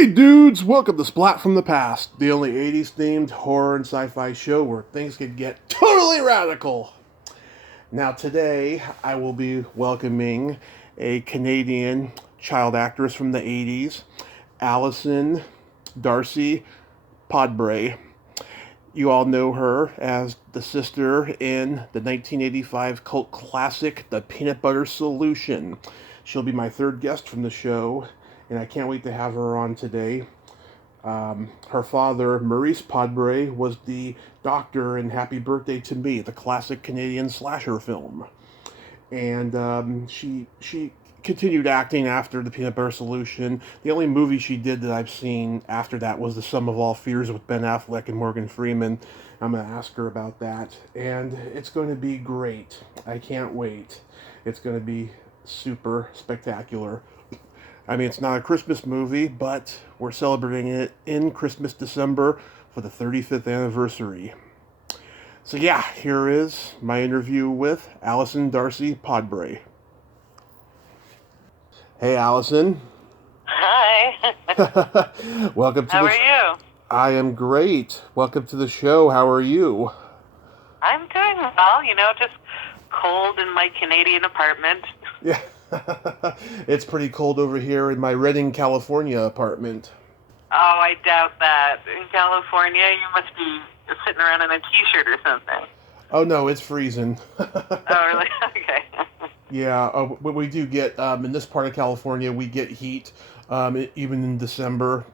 Hey dudes, welcome to Splat from the Past, the only 80s themed horror and sci-fi show where things can get totally radical. Now today I will be welcoming a Canadian child actress from the 80s, Alison Darcy Podbrey. You all know her as the sister in the 1985 cult classic, The Peanut Butter Solution. She'll be my third guest from the show, and I can't wait to have her on today. Her father, Maurice Padbury, was the doctor in Happy Birthday to Me, the classic Canadian slasher film. And she continued acting after The Peanut Butter Solution. The only movie she did that I've seen after that was The Sum of All Fears with Ben Affleck and Morgan Freeman. I'm going to ask her about that. And it's going to be great. I can't wait. It's going to be super spectacular. I mean, it's not a Christmas movie, but we're celebrating it in Christmas, December for the 35th anniversary. So yeah, here is my interview with Alison Darcy Podbrey. Hey, Allison. Hi. Welcome to How are you? I am great. Welcome to the show. How are you? I'm doing well, just cold in my Canadian apartment. Yeah. It's pretty cold over here in my Redding, California apartment. Oh, I doubt that. In California, you must be sitting around in a t-shirt or something. Oh, no, it's freezing. Oh, really? Okay. Yeah, we do get, in this part of California, we get heat, even in December,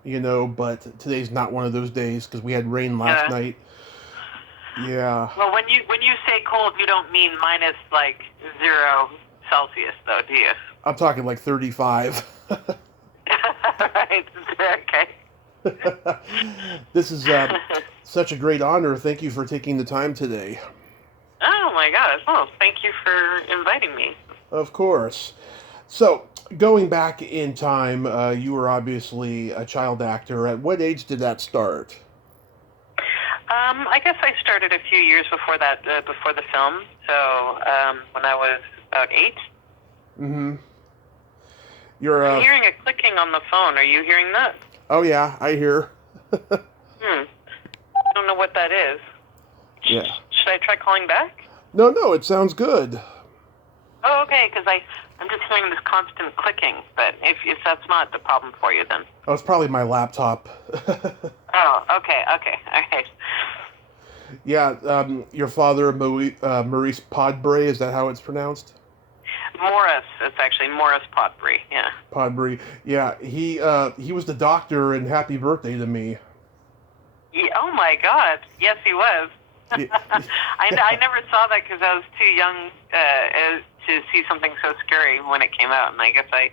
but today's not one of those days because we had rain last night. Yeah. Well, when you say cold, you don't mean minus, 0 Celsius, though, do you? I'm talking like 35. Right, okay. This is such a great honor. Thank you for taking the time today. Oh, my gosh. Well, thank you for inviting me. Of course. So, going back in time, you were obviously a child actor. At what age did that start? I guess I started a few years before that, before the film. So, when I was about 8. Mm-hmm. I'm hearing a clicking on the phone. Are you hearing that? Oh, yeah, I hear. I don't know what that is. Yeah. Should I try calling back? No, it sounds good. Oh, okay, because I'm just hearing this constant clicking. But if that's not the problem for you, then. Oh, it's probably my laptop. Oh, okay, all right. Yeah, your father, Maurice Podbury, is that how it's pronounced? Morris. It's actually Morris Podbrey, yeah. Podbury. Yeah, he was the doctor in Happy Birthday to Me. Yeah, oh, my God. Yes, he was. Yeah. I never saw that because I was too young to see something so scary when it came out, and I guess I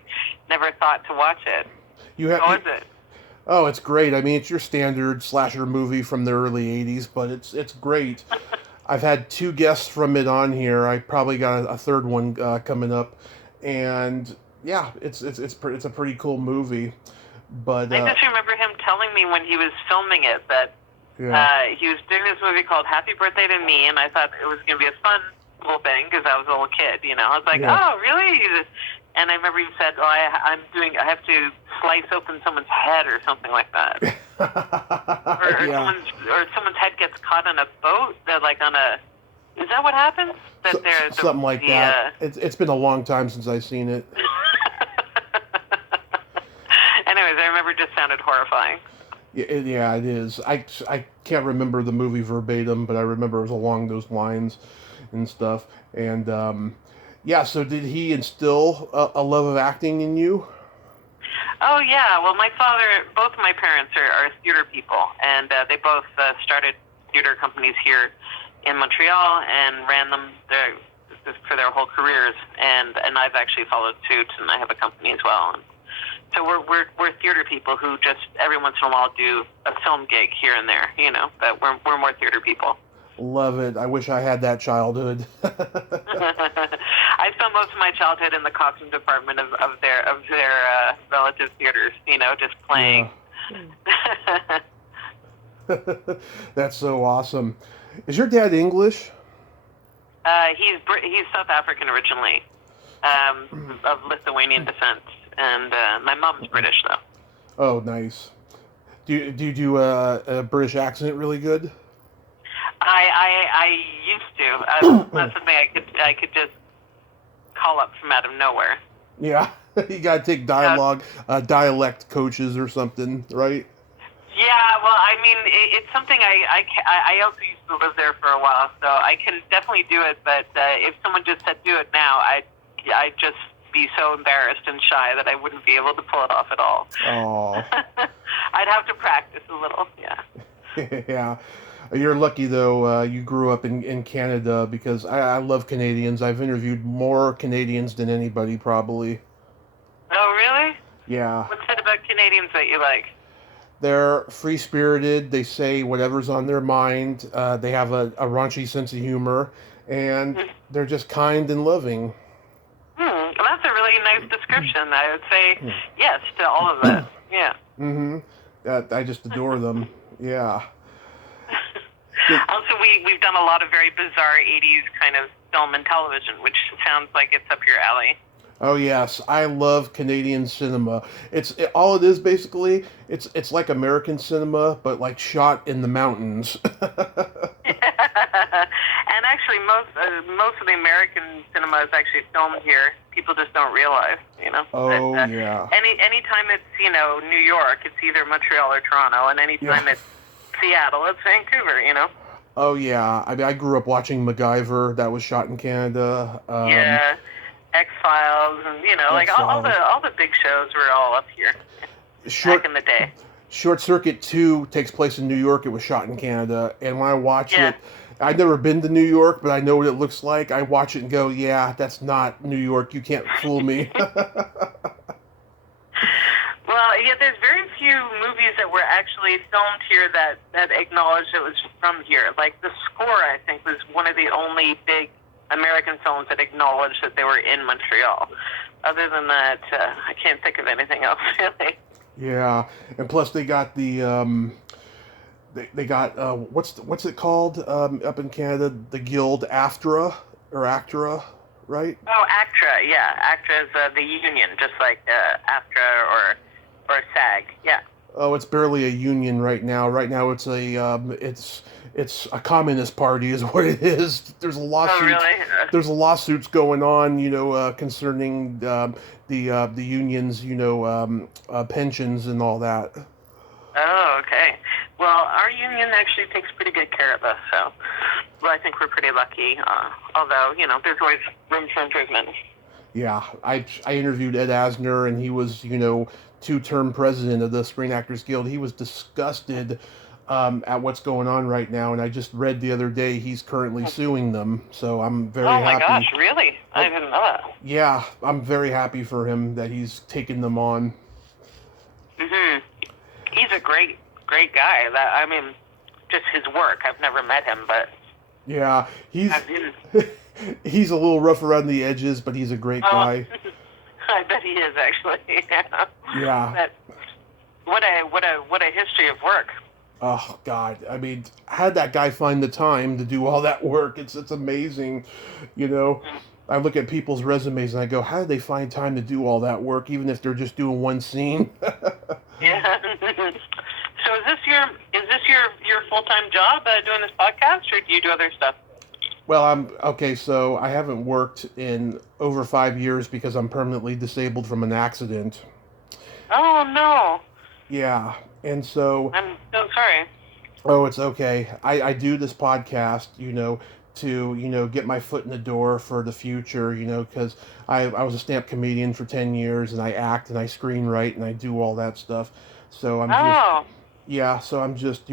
never thought to watch it. How is it? Oh, it's great. I mean, it's your standard slasher movie from the early 80s, but it's great. I've had 2 guests from it on here. I probably got a third one coming up, and yeah, it's a pretty cool movie. But I just remember him telling me when he was filming it that he was doing this movie called Happy Birthday to Me, and I thought it was going to be a fun little thing because I was a little kid, I was like, oh, really? And I remember he said, oh, I have to slice open someone's head or something like that. or someone's head gets caught on a boat, is that what happens? Something like that. It's been a long time since I've seen it. Anyways, I remember it just sounded horrifying. Yeah, it is. I can't remember the movie verbatim, but I remember it was along those lines and stuff. And so did he instill a love of acting in you? Oh, yeah. Well, my father, both of my parents are theater people, and they both started theater companies here in Montreal and ran them for their whole careers. And I've actually followed suit, and I have a company as well. So we're theater people who just every once in a while do a film gig here and there, but we're more theater people. Love it. I wish I had that childhood. I spent most of my childhood in the costume department of their relative theaters, just playing. Yeah. That's so awesome. Is your dad English? He's South African originally, of Lithuanian descent. And my mom's British, though. Oh, nice. Do you do a British accent really good? I used to. That's something I could just call up from out of nowhere. Yeah, you gotta take Uh, dialect coaches or something, right? yeah, well, I mean, it's something I also used to live there for a while, so I can definitely do it. But if someone just said do it now, I'd just be so embarrassed and shy that I wouldn't be able to pull it off at all. Oh, I'd have to practice a little. Yeah. yeah. You're lucky though. You grew up in Canada because I love Canadians. I've interviewed more Canadians than anybody probably. Oh, really? Yeah, What's it about Canadians that you like? they're free spirited. They say whatever's on their mind. They have a raunchy sense of humor, and they're just kind and loving. Well, that's a really nice description. I would say yes to all of that. Yeah. Mm-hmm. I just adore them. Yeah. Also, we've done a lot of very bizarre '80s kind of film and television, which sounds like it's up your alley. Oh yes, I love Canadian cinema. All it is basically. It's like American cinema, but like shot in the mountains. And actually, most of the American cinema is actually filmed here. People just don't realize, you know. Oh That, yeah. anytime it's New York, it's either Montreal or Toronto, and anytime it's Seattle, it's Vancouver, you know. Oh yeah. I mean, I grew up watching MacGyver. That was shot in Canada. Yeah, X-Files, and like X-Files. all the big shows were all up here Short back in the day. Short Circuit 2 takes place in New York. It was shot in Canada. And when I watch Yeah. it, I've never been to New York, but I know what it looks like. I watch it and go, yeah, that's not New York. You can't fool me. Well, yeah, there's very few movies that were actually filmed here that acknowledged it was from here. Like The Score, I think, was one of the only big American films that acknowledged that they were in Montreal. Other than that, I can't think of anything else, really. Yeah. And plus they got they got what's it called up in Canada? The Guild ACTRA, right? Oh, ACTRA, yeah. ACTRA is the union, just like AFTRA or SAG, yeah. Oh, it's barely a union right now. Right now, it's a communist party, is what it is. There's a lawsuit. Oh, really? There's lawsuits going on, concerning the unions, pensions and all that. Oh, okay. Well, our union actually takes pretty good care of us, so I think we're pretty lucky. Although, there's always room for improvement. Yeah, I interviewed Ed Asner, and he was, two-term president of the Screen Actors Guild. He was disgusted at what's going on right now, and I just read the other day he's currently suing them. So I'm very happy. Oh my gosh, really? I didn't know that. Yeah, I'm very happy for him that he's taken them on. Mhm. He's a great guy. I mean, just his work. I've never met him, but yeah, he's he's a little rough around the edges, but he's a great guy. I bet he is actually. Yeah. But what a history of work. Oh God, I mean, how'd that guy find the time to do all that work? It's amazing, I look at people's resumes and I go, how did they find time to do all that work, even if they're just doing one scene? Yeah. So is this your full-time job doing this podcast, or do you do other stuff? Well, so I haven't worked in over 5 years because I'm permanently disabled from an accident. Oh no. Yeah, and so I'm so sorry. oh, it's okay. I do this podcast, to get my foot in the door for the future, because I was a stand-up comedian for 10 years, and I act and I screenwrite and I do all that stuff. So I'm just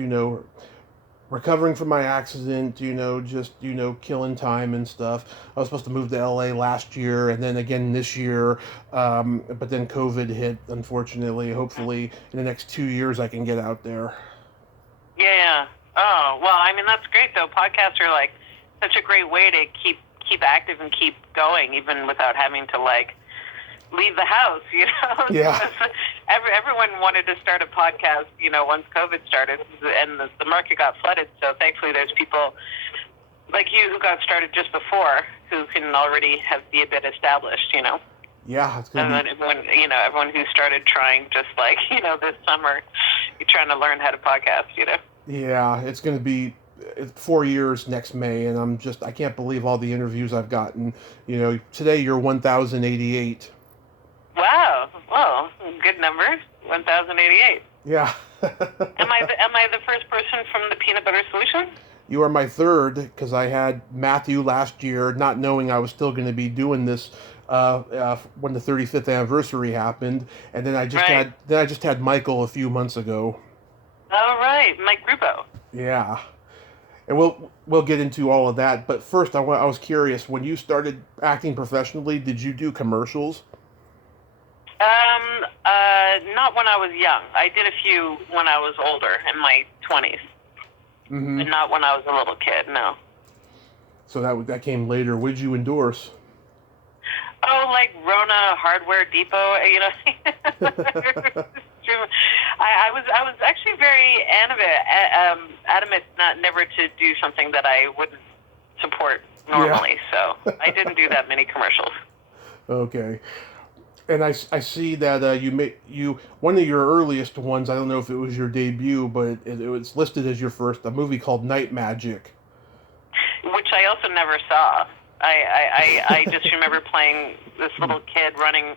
recovering from my accident, killing time and stuff. I was supposed to move to LA last year and then again this year, but then COVID hit, unfortunately. Hopefully in the next 2 years I can get out there. Yeah. Oh, well, I mean, that's great, though. Podcasts are, like, such a great way to keep active and keep going, even without having to, like, leave the house, Yeah. Everyone wanted to start a podcast, once COVID started, and the market got flooded, so thankfully there's people like you who got started just before who can already be a bit established, Yeah, it's going And to then everyone who started trying just like, this summer, you're trying to learn how to podcast. Yeah, it's going to be 4 years next May, and I can't believe all the interviews I've gotten. Today you're 1,088. Wow. Well, good number. 1,088. Yeah. Am I the first person from the Peanut Butter Solution? You are my third, because I had Matthew last year, not knowing I was still going to be doing this when the 35th anniversary happened, and then I just had Michael a few months ago. Oh, right, Mike Grubo. Yeah, and we'll get into all of that. But first, I was curious, when you started acting professionally, did you do commercials? Not when I was young. I did a few when I was older, in my 20s. Mm-hmm. But not when I was a little kid, no. So that came later. What did you endorse? Oh, like Rona Hardware Depot, I was actually very adamant never to do something that I wouldn't support normally. Yeah. So I didn't do that many commercials. Okay. And I see that you one of your earliest ones. I don't know if it was your debut, but it was listed as your first, a movie called Night Magic, which I also never saw. I just remember playing this little kid running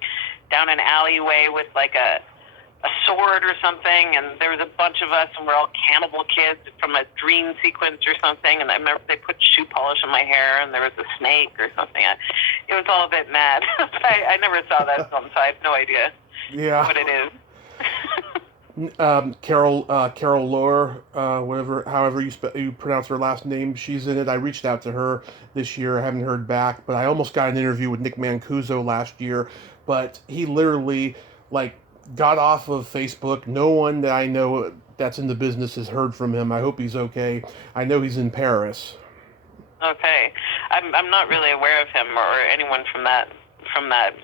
down an alleyway with like a sword or something, and there was a bunch of us, and we're all cannibal kids from a dream sequence or something, and I remember they put shoe polish in my hair, and there was a snake or something. It was all a bit mad. I never saw that film, so I have no idea what it is. Carol Lohr, however you pronounce her last name, she's in it. I reached out to her this year. I haven't heard back, but I almost got an interview with Nick Mancuso last year, but he literally got off of Facebook. No one that I know that's in the business has heard from him. I hope he's okay. I know he's in Paris. Okay, I'm not really aware of him or anyone from that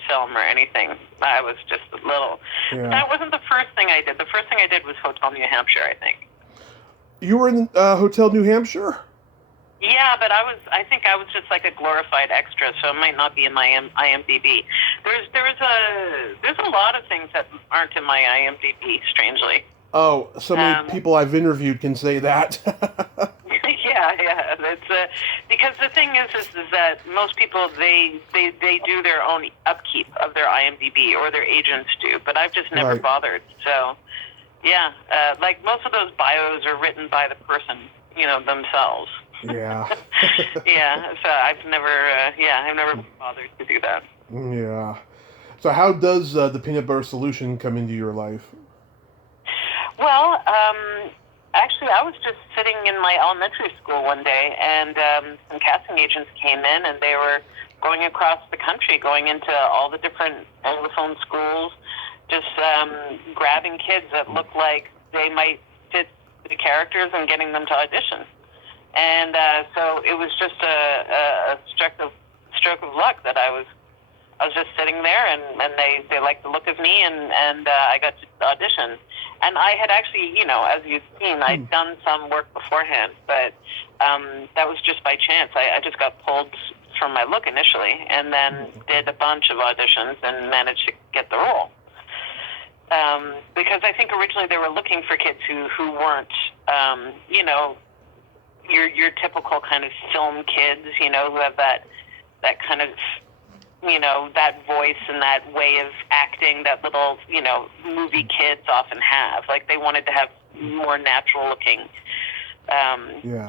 film or anything. I was just a little. Yeah. That wasn't the first thing I did. The first thing I did was Hotel New Hampshire, I think. You were in Hotel New Hampshire? Yeah, but I think I was just like a glorified extra, so it might not be in my IMDb. There's a lot of things that aren't in my IMDb, strangely. Oh, so many people I've interviewed can say that. Yeah. It's because the thing is that most people they do their own upkeep of their IMDb, or their agents do, but I've just never bothered. So, yeah, like most of those bios are written by the person, themselves. Yeah. Yeah. So I've never bothered to do that. Yeah. So how does the Peanut Butter Solution come into your life? Well, actually, I was just sitting in my elementary school one day, and some casting agents came in, and they were going across the country, going into all the different Anglophone schools, just grabbing kids that looked like they might fit the characters and getting them to audition. And so it was just a stroke of luck that I was just sitting there, and they liked the look of me, and I got to audition. And I had actually, as you've seen, I'd done some work beforehand, but that was just by chance. I just got pulled from my look initially, and then did a bunch of auditions and managed to get the role. Because I think originally they were looking for kids who weren't, your typical kind of film kids, who have that kind of, that voice and that way of acting that little, movie kids often have. Like, they wanted to have more natural-looking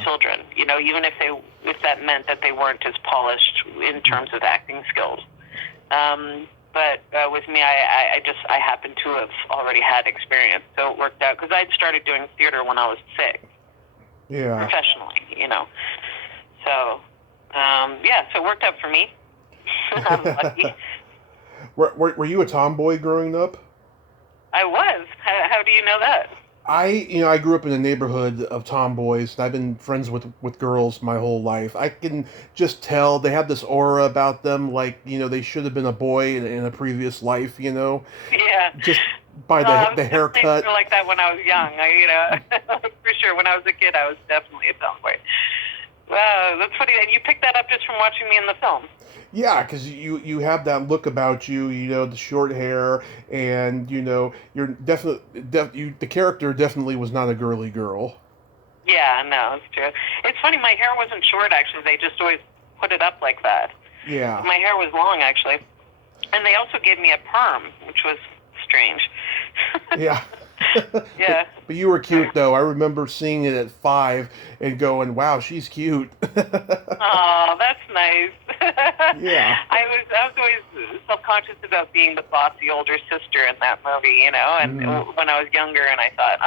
children, even if that meant that they weren't as polished in terms of acting skills. But with me, I happened to have already had experience, so it worked out, because I'd started doing theater when I was 6. Yeah. Professionally, So, so it worked out for me. I'm lucky. Were you a tomboy growing up? I was. How do you know that? I grew up in a neighborhood of tomboys. I've been friends with girls my whole life. I can just tell they have this aura about them, like, they should have been a boy in a previous life, Yeah. Just by the haircut. I feel like that when I was young. For sure, when I was a kid, I was definitely a tomboy. Wow, that's funny. And you picked that up just from watching me in the film. Yeah, because you have that look about you, the short hair, and you're definitely the character definitely was not a girly girl. Yeah, no, it's true. It's funny, my hair wasn't short, actually. They just always put it up like that. Yeah. My hair was long, actually. And they also gave me a perm, which was strange. Yeah. Yeah. But you were cute, though. I remember seeing it at 5 and going, wow, she's cute. Oh, that's nice. Yeah. I was always self-conscious about being the bossy older sister in that movie, and when I was younger, and I thought,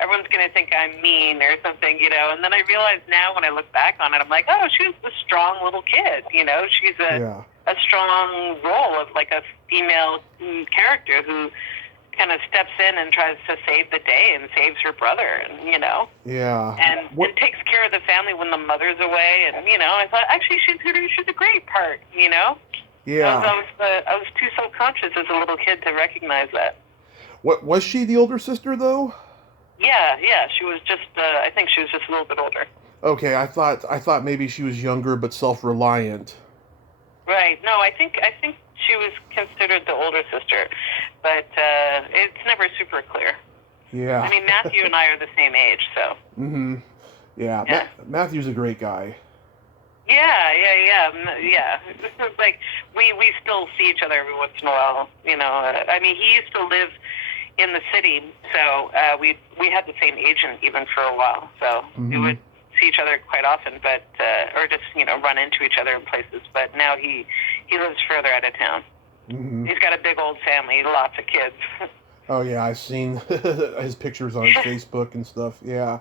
everyone's going to think I'm mean or something, and then I realized now when I look back on it, I'm like, oh, she was the strong little kid, she's a strong role of like a female character who kind of steps in and tries to save the day and saves her brother, and Yeah. and takes care of the family when the mother's away, and I thought actually she's a great part, Yeah. I was too self-conscious as a little kid to recognize that. What was she the older sister though? Yeah, she was just I think she was just a little bit older. Okay, I thought maybe she was younger but self-reliant. Right. No, I think she was considered the older sister, but it's never super clear. Yeah. I mean, Matthew and I are the same age, so. Mm-hmm. Yeah. Matthew's a great guy. Yeah. Like, we still see each other every once in a while, I mean, he used to live in the city, so we had the same agent even for a while, so we would see each other quite often, but or just run into each other in places. But now he lives further out of town. Mm-hmm. He's got a big old family, lots of kids. Oh yeah, I've seen his pictures on Facebook and stuff. Yeah.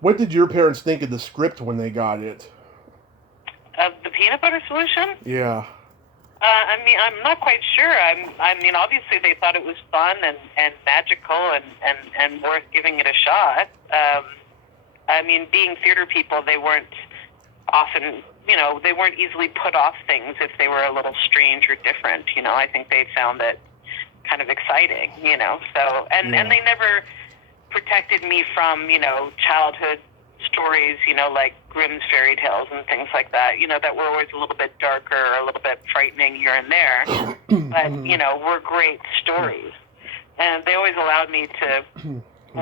What did your parents think of the script when they got it? Of the peanut butter solution? Yeah. I mean, I'm not quite sure. I mean, obviously they thought it was fun and magical and worth giving it a shot. I mean, being theater people, they weren't often, they weren't easily put off things if they were a little strange or different. I think they found it kind of exciting, so, and they never protected me from, childhood stories, like Grimm's fairy tales and things like that, that were always a little bit darker or a little bit frightening here and there, but, were great stories. And they always allowed me to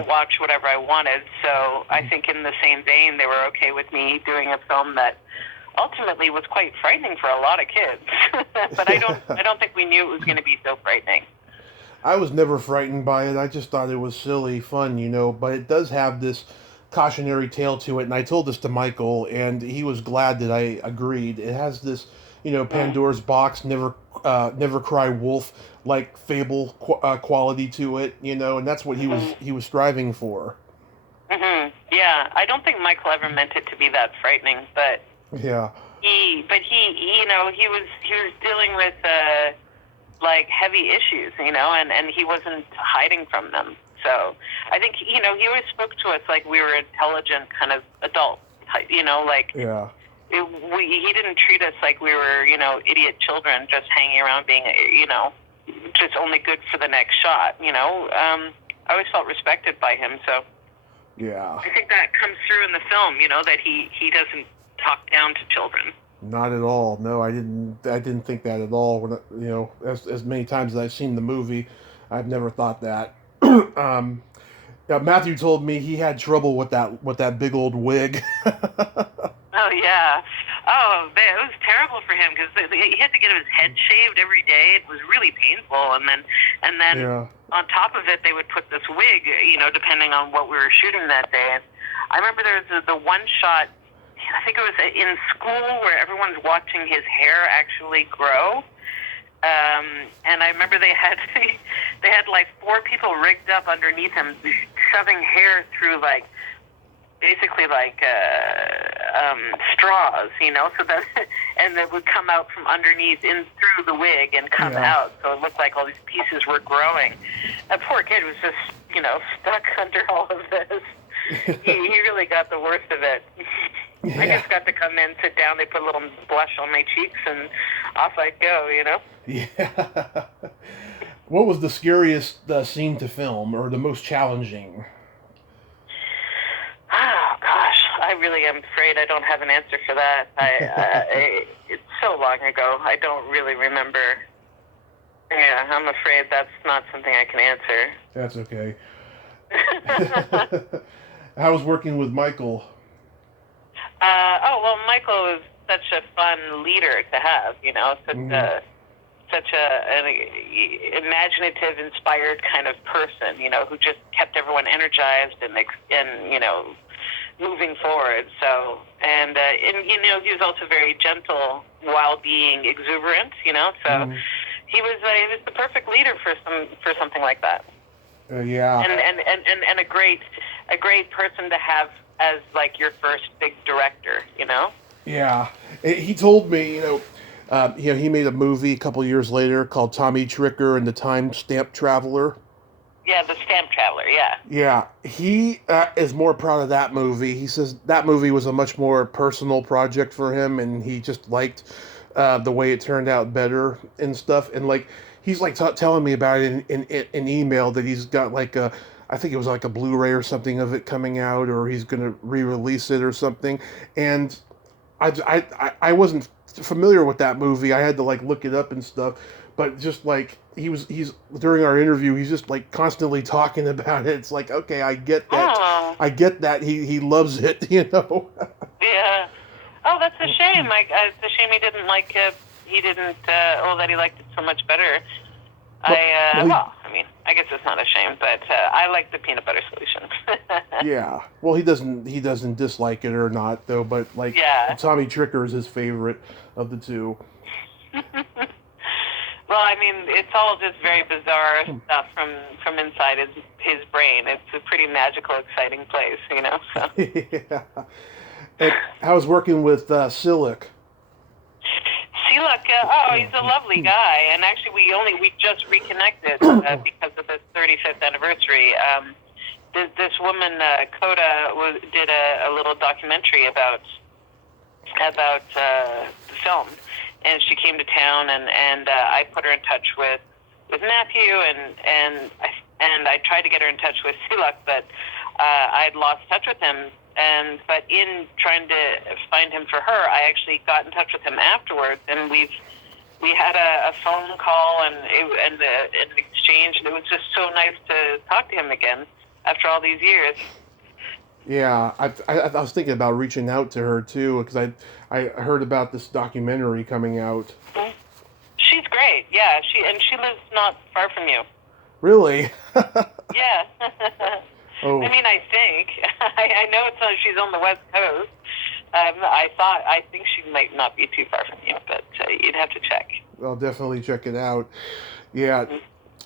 watch whatever I wanted, so I think in the same vein, they were okay with me doing a film that ultimately was quite frightening for a lot of kids. But I don't think we knew it was going to be so frightening. I was never frightened by it. I just thought it was silly fun, but it does have this cautionary tale to it, and I told this to Michael, and he was glad that I agreed. It has this, Pandora's box, never cry wolf like fable quality to it, and that's what he was striving for. Mm-hmm. Yeah, I don't think Michael ever meant it to be that frightening, but yeah, he was dealing with like heavy issues, and he wasn't hiding from them. So I think, he always spoke to us like we were intelligent kind of adults, like, yeah. He didn't treat us like we were, idiot children just hanging around being, just only good for the next shot, I always felt respected by him, so. Yeah. I think that comes through in the film, that he doesn't talk down to children. Not at all. No, I didn't think that at all. When as many times as I've seen the movie, I've never thought that. Matthew told me he had trouble with that big old wig. Oh yeah. Oh man, it was terrible for him because he had to get his head shaved every day. It was really painful, and then yeah. On top of it, they would put this wig, depending on what we were shooting that day. And I remember there was the one shot. I think it was in school where everyone's watching his hair actually grow. And I remember they had like 4 people rigged up underneath him, shoving hair through basically straws, so that, and it would come out from underneath in through the wig and come out, so it looked like all these pieces were growing. That poor kid was just, stuck under all of this. He really got the worst of it. Yeah. I just got to come in, sit down, they put a little blush on my cheeks, and off I'd go, Yeah. What was the scariest scene to film, or the most challenging? Oh, gosh. I really am afraid I don't have an answer for that. It's so long ago. I don't really remember. Yeah, I'm afraid that's not something I can answer. That's okay. How was working with Michael? Well, Michael was such a fun leader to have, such an imaginative, inspired kind of person, who just kept everyone energized and moving forward. So, and he was also very gentle while being exuberant, so he was the perfect leader for something like that. Yeah. And a great person to have as like your first big director, Yeah. He told me, he made a movie a couple years later called Tommy Tricker and the Time Stamp Traveler. Yeah, the Stamp Traveler, yeah. Yeah, he is more proud of that movie. He says that movie was a much more personal project for him, and he just liked the way it turned out better and stuff. And like he's like telling me about it in email that he's got like I think it was like a Blu-ray or something of it coming out, or he's gonna re-release it or something. And I wasn't familiar with that movie. I had to like look it up and stuff. But just like he's during our interview, he's just like constantly talking about it. It's like, okay, I get that. Oh. I get that. He loves it, Yeah. Oh, that's a shame. It's a shame he didn't like it. That he liked it so much better. I guess it's not a shame, but I like the peanut butter solution. Yeah. Well, he doesn't dislike it or not though. But like, Tommy Tricker is his favorite of the two. Well, I mean, it's all just very bizarre stuff from inside his brain. It's a pretty magical, exciting place, So. Yeah. And I was working with Silic. Silic, he's a lovely guy, and actually we just reconnected because of the 35th anniversary. This woman, Coda, did a little documentary about the film. And she came to town, and I put her in touch with Matthew, and I tried to get her in touch with Silak, but I'd lost touch with him. But in trying to find him for her, I actually got in touch with him afterwards, and we had a phone call and an exchange, and it was just so nice to talk to him again after all these years. Yeah, I was thinking about reaching out to her too because I heard about this documentary coming out. She's great. Yeah, she lives not far from you. Really? Yeah. Oh. I mean, I think I know she's on the West Coast. I think she might not be too far from you, but you'd have to check. I'll definitely check it out. Yeah.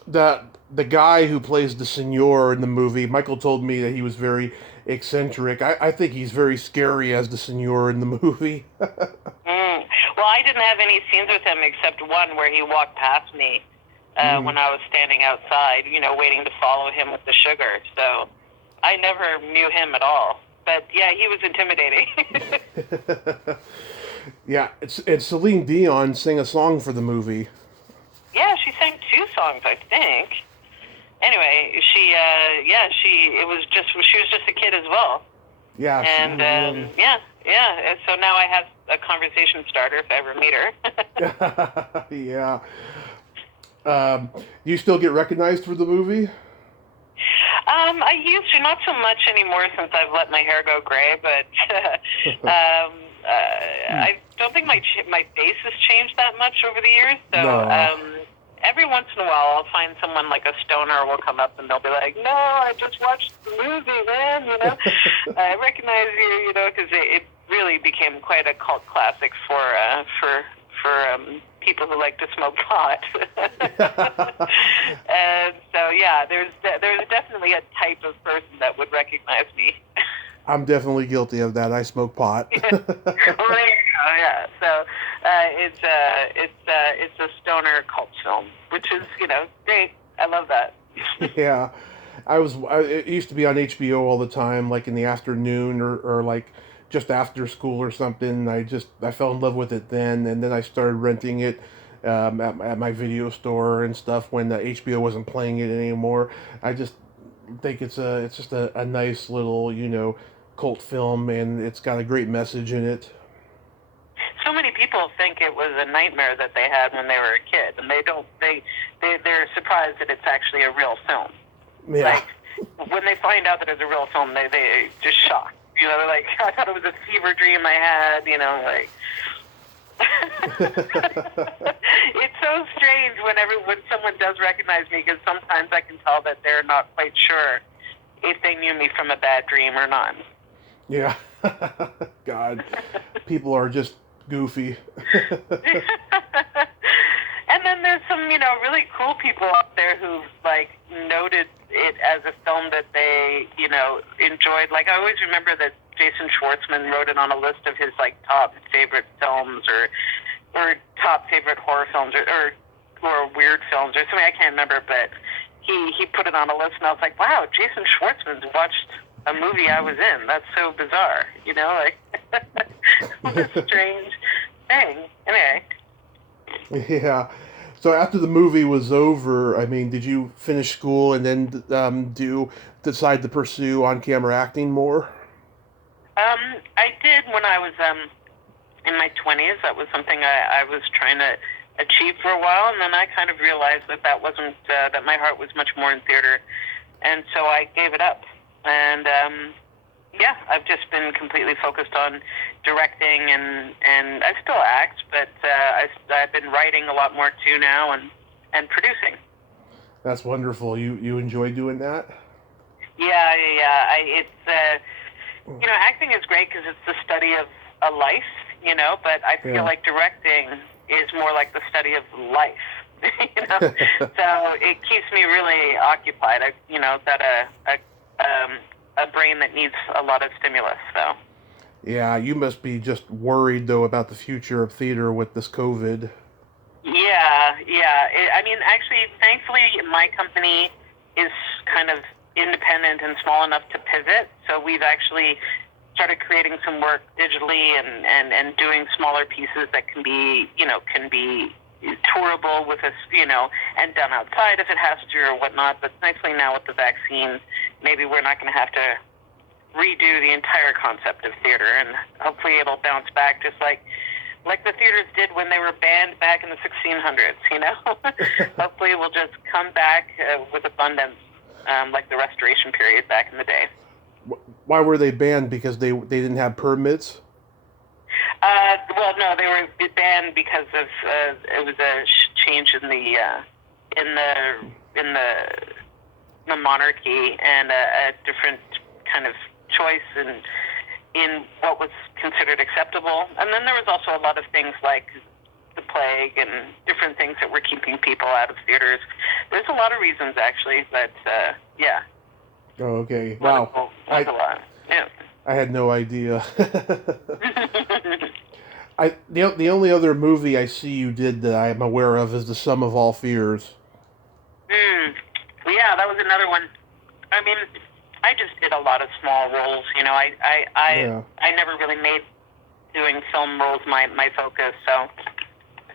The guy who plays the Senor in the movie, Michael told me that he was very eccentric. I think he's very scary as the Senor in the movie. Well, I didn't have any scenes with him except one where he walked past me when I was standing outside, waiting to follow him with the sugar. So I never knew him at all. But yeah, he was intimidating. Yeah, and Celine Dion sang a song for the movie. Yeah, she sang 2 songs, I think. Anyway, she was just a kid as well. Yeah. And so now I have a conversation starter if I ever meet her. Yeah. Do you still get recognized for the movie? I used to, not so much anymore since I've let my hair go gray, but I don't think my face has changed that much over the years. So No. Every once in a while, I'll find someone like a stoner will come up and they'll be like, "No, I just watched the movie, man. I recognize you, because it really became quite a cult classic for people who like to smoke pot." And so, yeah, there's definitely a type of person that would recognize me. I'm definitely guilty of that. I smoke pot. Yeah. So it's a stoner cult film, which is great. I love that. Yeah, it used to be on HBO all the time, like in the afternoon or like just after school or something. I fell in love with it then, and then I started renting it at my video store and stuff when the HBO wasn't playing it anymore. I just think it's just a nice little cult film, and it's got a great message in it. So many people think it was a nightmare that they had when they were a kid, and they're surprised that it's actually a real film. Yeah. Like, when they find out that it's a real film, they just shocked. You know, they're like, I thought it was a fever dream I had, you know, like. It's so strange when someone does recognize me, because sometimes I can tell that they're not quite sure if they knew me from a bad dream or not. Yeah. God. People are just goofy. And then there's some, you know, really cool people out there who like noted it as a film that they, you know, enjoyed. Like, I always remember that Jason Schwartzman wrote it on a list of his like top favorite films or top favorite horror films or weird films or something. I can't remember, but he put it on a list, and I was like, wow, Jason Schwartzman's watched a movie I was in. That's so bizarre, you know, like. What a strange thing. Anyway. Yeah. So after the movie was over, I mean, did you finish school and then decide to pursue on-camera acting more? I did when I was in my 20s. That was something I was trying to achieve for a while, and then I kind of realized that wasn't, that my heart was much more in theater, and so I gave it up. And yeah, I've just been completely focused on directing, and I still act, but I've been writing a lot more too now, and producing. That's wonderful. You enjoy doing that? Yeah. It's you know, acting is great because it's the study of a life, you know, but I feel like directing is more like the study of life, you know. So it keeps me really occupied. You know, got a brain that needs a lot of stimulus, so. Yeah, you must be just worried, though, about the future of theater with this COVID. Yeah. I mean, actually, thankfully, my company is kind of independent and small enough to pivot, so we've actually started creating some work digitally and doing smaller pieces that can be tourable with us, you know, and done outside if it has to or whatnot. But thankfully now with the vaccine, maybe we're not going to have to redo the entire concept of theater, and hopefully it'll bounce back just like the theaters did when they were banned back in the 1600s, you know. Hopefully we'll just come back with abundance, like the Restoration period back in the day. Why were they banned? Because they didn't have permits? Well, no, they were banned because of it was a change in the monarchy and a different kind of choice in what was considered acceptable. And then there was also a lot of things like the plague and different things that were keeping people out of theaters. There's a lot of reasons, actually, but yeah. Oh, okay. Wow. Yeah. I had no idea. The only other movie I see you did that I'm aware of is The Sum of All Fears. Yeah, that was another one. I mean, I just did a lot of small roles. You know, I never really made doing film roles my focus. So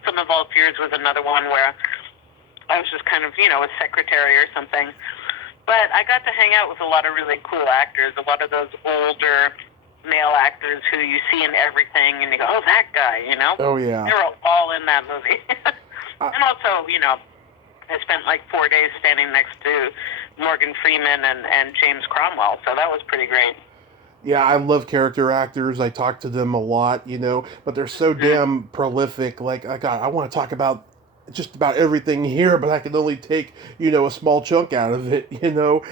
Sum of All Fears was another one where I was just kind of, you know, a secretary or something. But I got to hang out with a lot of really cool actors, a lot of those older male actors who you see in everything, and you go, oh, that guy, you know? Oh, yeah. They were all in that movie. And also, you know, I spent like 4 days standing next to Morgan Freeman and James Cromwell, so that was pretty great. Yeah, I love character actors. I talk to them a lot, you know, but they're so damn prolific. Like, I want to talk about just about everything here, but I can only take, you know, a small chunk out of it, you know.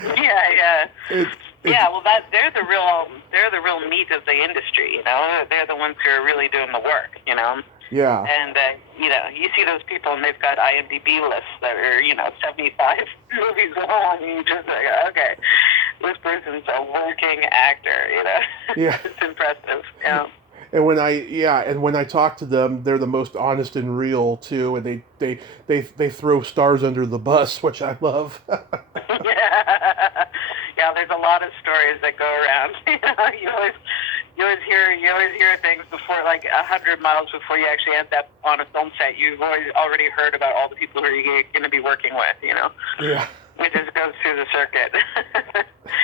Yeah. Well, they're the real meat of the industry, you know. They're the ones who are really doing the work, you know. Yeah. And you know, you see those people, and they've got IMDb lists that are, you know, 75 movies long, and you just like, okay, this person's a working actor, you know. Yeah. It's impressive. Yeah. And when I talk to them, they're the most honest and real too, and they throw stars under the bus, which I love. Yeah, there's a lot of stories that go around. You know, you always hear things before, like 100 miles before you actually end up on a film set. You've already heard about all the people who you're going to be working with. You know. Yeah. It just goes through the circuit.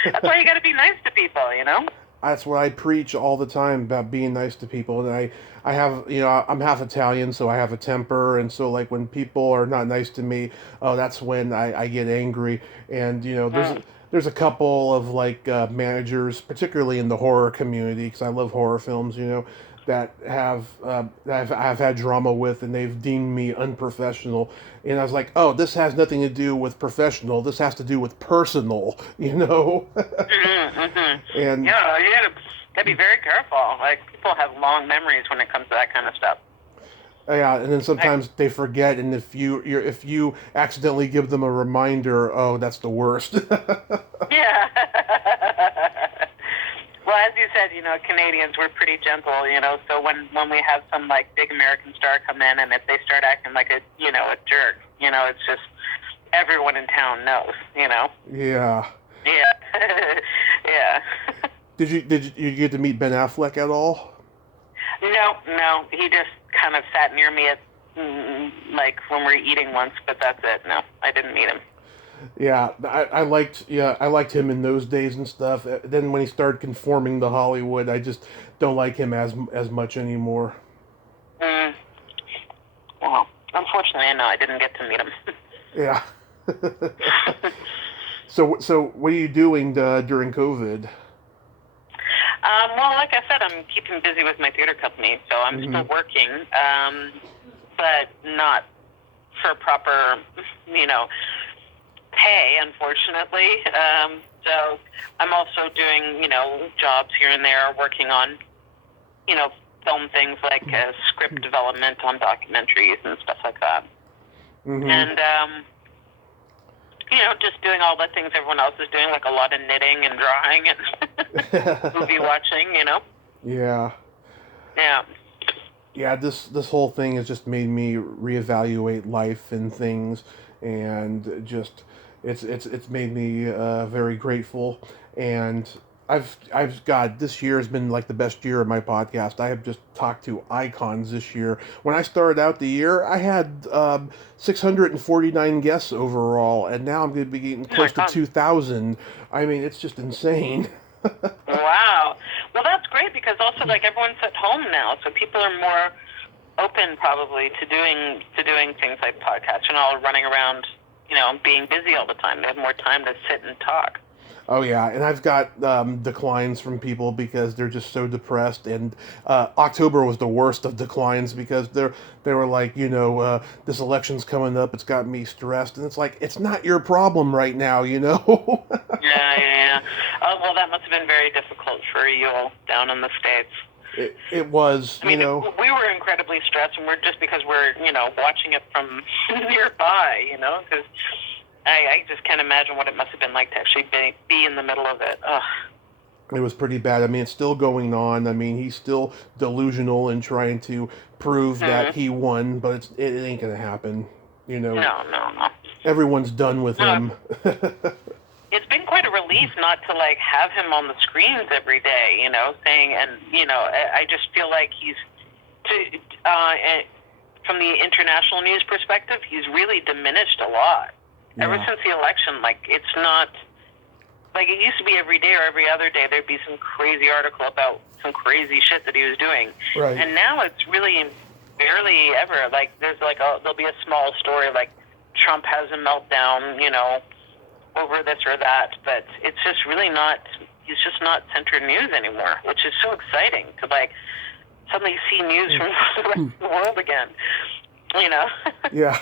That's why you got to be nice to people. You know. That's what I preach all the time about being nice to people. And I have, I'm half Italian, so I have a temper. And so, like, when people are not nice to me, oh, that's when I get angry. And, there's a couple of, like, managers, particularly in the horror community, because I love horror films, that I've had drama with, and they've deemed me unprofessional. And I was like, oh, this has nothing to do with professional. This has to do with personal, And Yeah, you gotta be very careful. Like, people have long memories when it comes to that kind of stuff. yeah, and then sometimes they forget, and if you accidentally give them a reminder, oh, that's the worst. Yeah. Well, as you said, Canadians, we're pretty gentle, so when we have some, like, big American star come in, and if they start acting like a jerk, it's just everyone in town knows, Yeah. Yeah. Yeah. Did you get to meet Ben Affleck at all? No, he just kind of sat near me at, like, when we were eating once, but that's it. No, I didn't meet him. Yeah, I liked him in those days and stuff. Then when he started conforming to Hollywood, I just don't like him as much anymore. Well, unfortunately, no, I didn't get to meet him. Yeah. So what are you doing during COVID? Well, like I said, I'm keeping busy with my theater company, so I'm still working, but not for proper, pay, unfortunately. So I'm also doing, jobs here and there, working on, film things like script development on documentaries and stuff like that. And, just doing all the things everyone else is doing, like a lot of knitting and drawing and movie watching, Yeah. Yeah. Yeah, this whole thing has just made me reevaluate life and things, and just it's made me very grateful. And God, this year has been like the best year of my podcast. I have just talked to icons this year. When I started out the year, I had 649 guests overall, and now I'm going to be getting close to 2,000. I mean, it's just insane. Wow. Well, that's great, because also, like, everyone's at home now, so people are more open probably to doing things like podcasts and all, running around, being busy all the time. They have more time to sit and talk. Oh yeah, and I've got declines from people because they're just so depressed. And October was the worst of declines because they were like, this election's coming up, it's got me stressed, and it's like, it's not your problem right now, Yeah. Oh, well, that must have been very difficult for you all down in the States. It was, I mean, we were incredibly stressed, and because we're, watching it from nearby, because I just can't imagine what it must have been like to actually be in the middle of it. Ugh. It was pretty bad. I mean, it's still going on. I mean, he's still delusional and trying to prove that he won, but it ain't going to happen, No. Everyone's done with him. It's been quite a relief not to, like, have him on the screens every day, saying, and, I just feel like he's, from the international news perspective, he's really diminished a lot. Yeah. Ever since the election, like, it's not, like, it used to be every day or every other day there'd be some crazy article about some crazy shit that he was doing. Right. And now it's really barely ever, like, there'll be a small story, like, Trump has a meltdown, over this or that, but it's just really not, he's just not centered news anymore, which is so exciting to, like, suddenly see news from the rest of the world again, Yeah.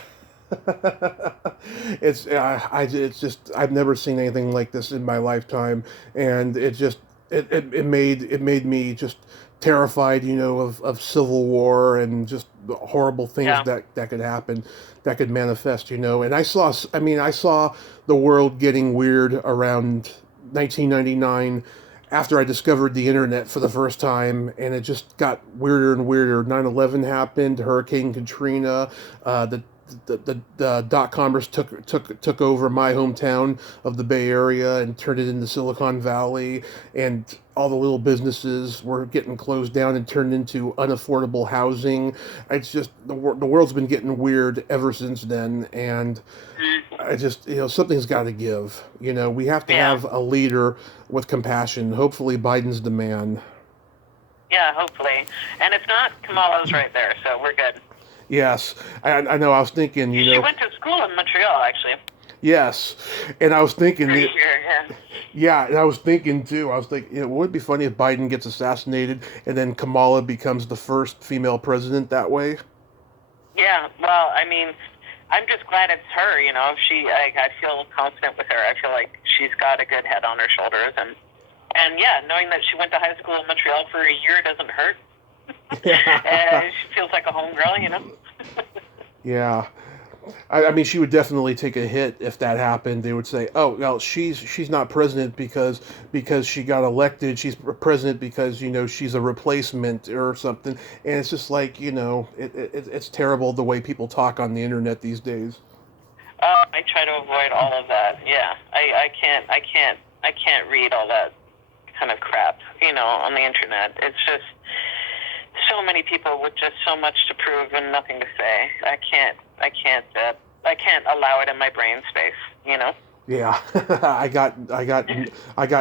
It's just I've never seen anything like this in my lifetime, and it made me just terrified, of civil war and just the horrible things that could happen, that could manifest, and I saw the world getting weird around 1999 after I discovered the internet for the first time, and it just got weirder and weirder. 9/11 happened, Hurricane Katrina, the dot-commerce took over my hometown of the Bay Area and turned it into Silicon Valley, and all the little businesses were getting closed down and turned into unaffordable housing. It's just the world's been getting weird ever since then, and I just, something's got to give. We have to Yeah. have a leader with compassion. Hopefully, Biden's the man. Yeah, hopefully. And if not, Kamala's right there, so we're good. Yes, I know. I was thinking, She went to school in Montreal, actually. Yes, and I was thinking, Pretty sure, yeah. yeah, and I was thinking too. I was thinking, would it be funny if Biden gets assassinated and then Kamala becomes the first female president that way? Yeah, well, I mean, I'm just glad it's her. I feel confident with her. I feel like she's got a good head on her shoulders, and yeah, knowing that she went to high school in Montreal for a year doesn't hurt. She feels like a homegirl. Yeah. I mean, she would definitely take a hit if that happened. They would say, "Oh, well, she's not president because she got elected. She's president because she's a replacement or something." And it's just like it's terrible the way people talk on the internet these days. I try to avoid all of that. Yeah, I can't read all that kind of crap, on the internet. It's just so many people with just so much to prove and nothing to say. I can't allow it in my brain space. Yeah, I got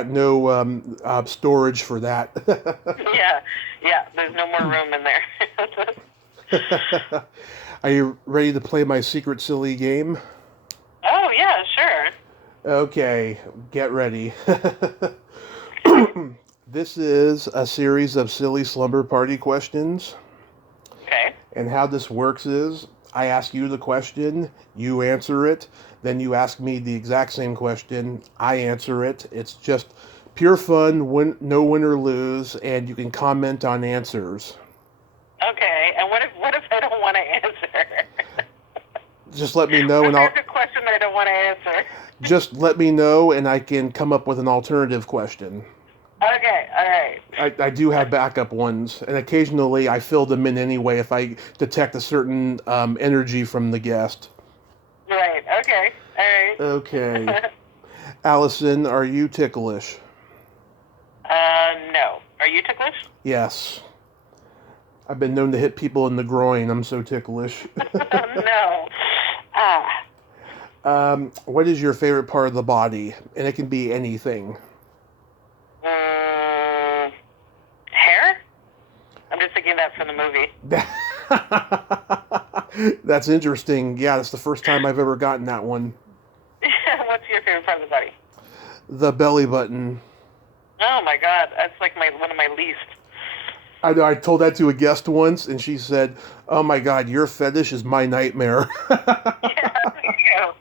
no storage for that. yeah. There's no more room in there. Are you ready to play my secret silly game? Oh yeah, sure. Okay, get ready. This is a series of silly slumber party questions. Okay. And how this works is I ask you the question, you answer it, then you ask me the exact same question, I answer it. It's just pure fun, no win or lose, and you can comment on answers. Okay, and what if I don't want to answer? Just let me know, and I'll. There's a question I don't want to answer. Just let me know, and I can come up with an alternative question. Okay, all right. I do have backup ones, and occasionally I fill them in anyway if I detect a certain energy from the guest. Right, okay, all right. Okay. Allison, are you ticklish? No. Are you ticklish? Yes. I've been known to hit people in the groin. I'm so ticklish. No. What is your favorite part of the body? And it can be anything. Hair? I'm just thinking that from the movie. That's interesting. Yeah, that's the first time I've ever gotten that one. What's your favorite part of the body? The belly button. Oh my god, that's like one of my least. I know. I told that to a guest once, and she said, "Oh my god, your fetish is my nightmare." Yeah,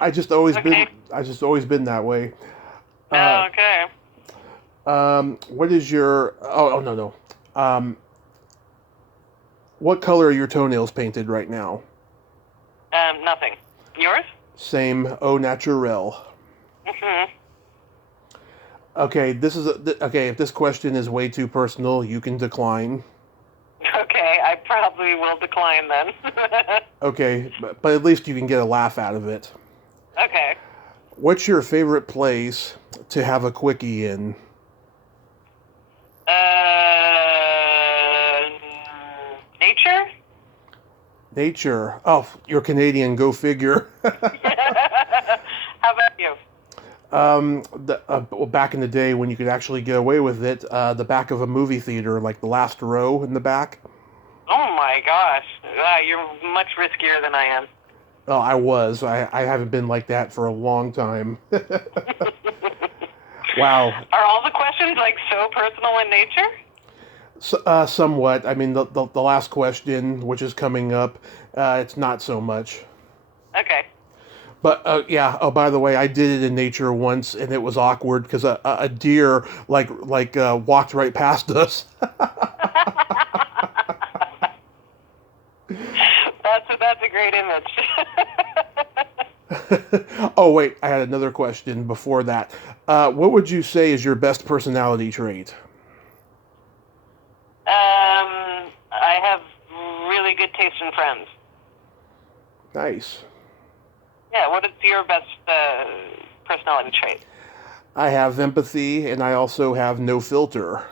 I just always been that way. Okay. What is your? Oh no. What color are your toenails painted right now? Nothing. Yours? Same. Au naturel. Mm-hmm. Okay, okay. If this question is way too personal, you can decline. Okay, I probably will decline then. Okay, but at least you can get a laugh out of it. Okay. What's your favorite place to have a quickie in? Nature? Nature. Oh, you're Canadian. Go figure. How about you? Well, back in the day when you could actually get away with it, the back of a movie theater, like the last row in the back. Oh my gosh. You're much riskier than I am. Oh, I was. I haven't been like that for a long time. Wow. Are all the questions like so personal in nature? So, somewhat. I mean, the last question, which is coming up, it's not so much. Okay. But yeah. Oh, by the way, I did it in nature once, and it was awkward because a deer walked right past us. That's a great image. Oh wait, I had another question before that. What would you say is your best personality trait? I have really good taste in friends. Nice. Yeah, what is your best personality trait? I have empathy, and I also have no filter.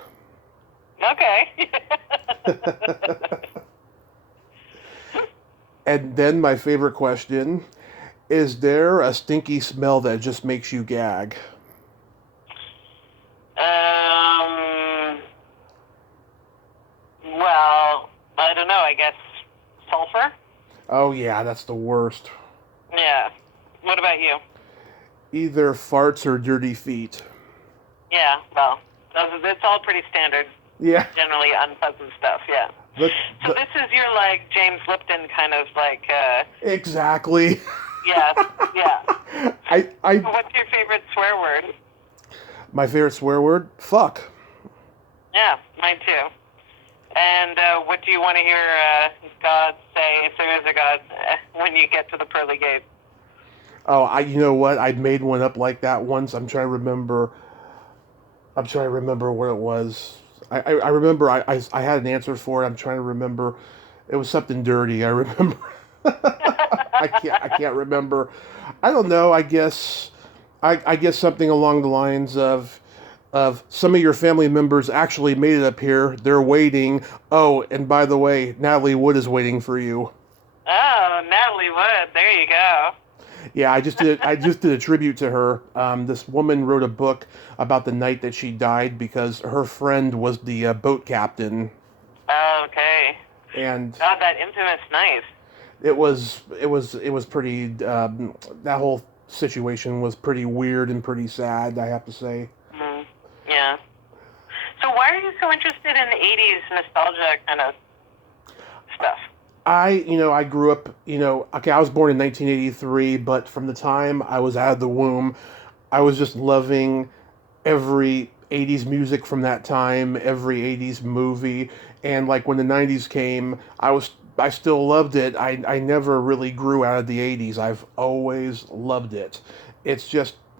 Okay. And then my favorite question, is there a stinky smell that just makes you gag? Well, I don't know. I guess sulfur. Oh yeah, that's the worst. Yeah. What about you? Either farts or dirty feet. Yeah. Well, it's all pretty standard. Yeah. Generally unpleasant stuff. Yeah. The, So this is your like James Lipton kind of like. Exactly. Yeah. Yeah. I What's your favorite swear word? My favorite swear word? Fuck. Yeah, mine too. And what do you want to hear God say, if there is a God, when you get to the pearly gates? Oh, you know what? I made one up like that once. I'm trying to remember. What it was. I remember I had an answer for it. I'm trying to remember. It was something dirty. I remember. I can't remember. I don't know. I guess something along the lines of some of your family members actually made it up here. They're waiting. Oh, and by the way, Natalie Wood is waiting for you. Oh, Natalie Wood. There you go. Yeah, I just did a tribute to her. This woman wrote a book about the night that she died because her friend was the boat captain. Oh, okay. And God, that infamous night. it was pretty. That whole situation was pretty weird and pretty sad, I have to say. Mm, yeah. So why are you so interested in the 80s nostalgia kind of stuff? I grew up, okay, I was born in 1983, but from the time I was out of the womb, I was just loving every 80s music from that time, every 80s movie, and like when the 90s came, I still loved it. I never really grew out of the 80s. I've always loved it. It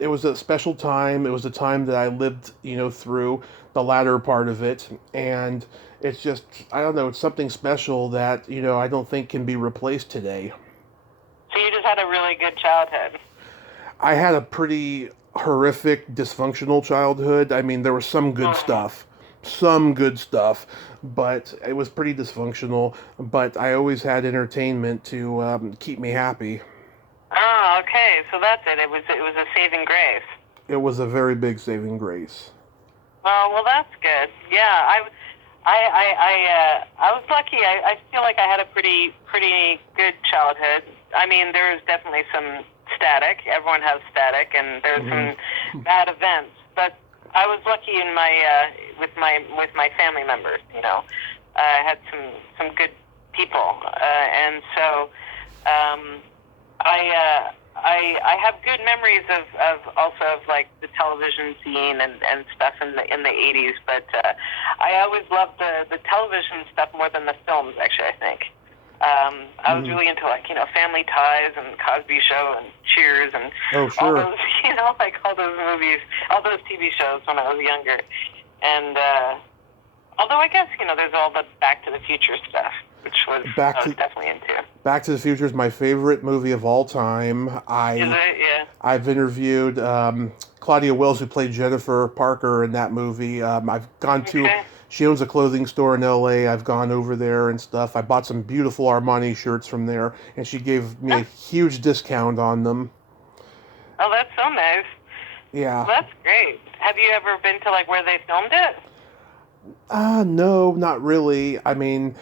was a special time. It was a time that I lived, through the latter part of it, and it's just, I don't know, it's something special that, I don't think can be replaced today. So you just had a really good childhood. I had a pretty horrific, dysfunctional childhood. I mean, there was some good stuff, but it was pretty dysfunctional. But I always had entertainment to keep me happy. Oh, okay. So that's it. It was a saving grace. It was a very big saving grace. Oh, well, that's good. Yeah, I was lucky. I feel like I had a pretty good childhood. I mean, there was definitely some static. Everyone has static, and there's some bad events. But I was lucky in my with my family members. I had some good people, and so I have good memories of also of like the television scene and stuff in the 80s, but I always loved the television stuff more than the films, actually, I think. I was really into like, Family Ties and Cosby Show and Cheers and all those, like all those movies, all those TV shows when I was younger. And although I guess, there's all the Back to the Future stuff, which I was definitely into. Back to the Future is my favorite movie of all time. Is it? Yeah. I've interviewed Claudia Wells, who played Jennifer Parker in that movie. I've gone to... She owns a clothing store in LA. I've gone over there and stuff. I bought some beautiful Armani shirts from there, and she gave me a huge discount on them. Oh, that's so nice. Yeah. Well, that's great. Have you ever been to, like, where they filmed it? No, not really. I mean,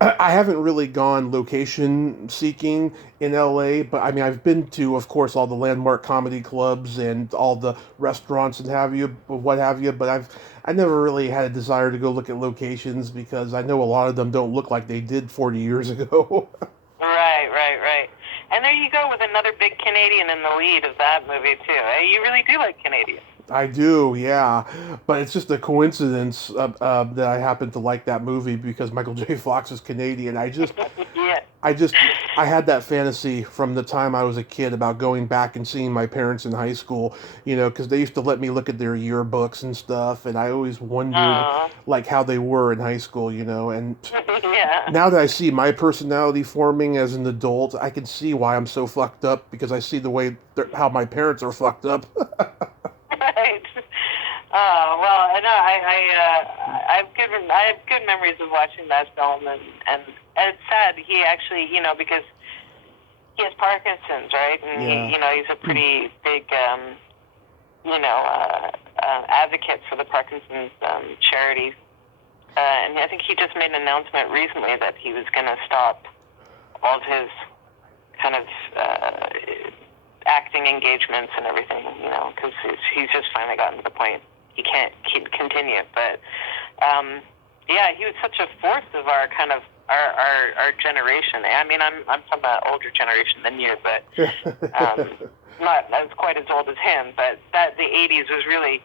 I haven't really gone location seeking in LA, but I mean, I've been to, of course, all the landmark comedy clubs and all the restaurants and what have you, but I never really had a desire to go look at locations because I know a lot of them don't look like they did 40 years ago. Right. And there you go with another big Canadian in the lead of that movie, too. You really do like Canadians. I do, yeah, but it's just a coincidence that I happen to like that movie because Michael J. Fox is Canadian. Yeah. I had that fantasy from the time I was a kid about going back and seeing my parents in high school, because they used to let me look at their yearbooks and stuff, and I always wondered, like, how they were in high school, and Yeah. now that I see my personality forming as an adult, I can see why I'm so fucked up because I see the way how my parents are fucked up. Right. Well, I know. I have good memories of watching that film, and it's sad. He actually, because he has Parkinson's, right? And Yeah. he's a pretty big, advocate for the Parkinson's charities. And I think he just made an announcement recently that he was going to stop all of his kind of acting engagements and everything, because he's just finally gotten to the point he can't continue. But he was such a force of our kind of our generation. I mean, I'm from an older generation than you, but not as quite as old as him. But that the '80s was really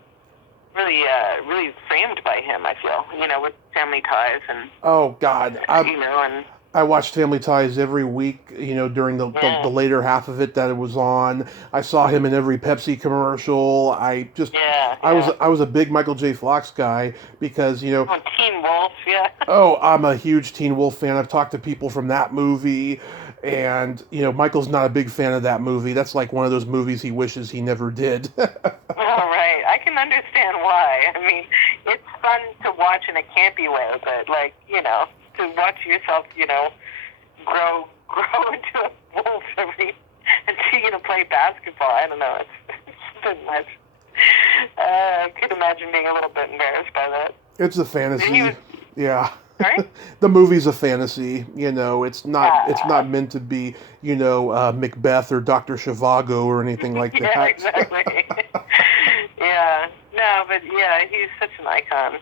framed by him. I feel, with Family Ties and Oh God, and I watched Family Ties every week, during the later half of it that it was on. I saw him in every Pepsi commercial. I was a big Michael J. Fox guy because, Teen Wolf, yeah. Oh, I'm a huge Teen Wolf fan. I've talked to people from that movie, and, Michael's not a big fan of that movie. That's like one of those movies he wishes he never did. Oh, right. I can understand why. I mean, it's fun to watch in a campy way, but, to watch yourself, grow into a wolf and see, play basketball. I don't know. It's a bit much. I could imagine being a little bit embarrassed by that. It's a fantasy. Yeah. Sorry? The movie's a fantasy. It's not meant to be, Macbeth or Dr. Zhivago or anything like that. Yeah, exactly. Yeah. No, but yeah, he's such an icon.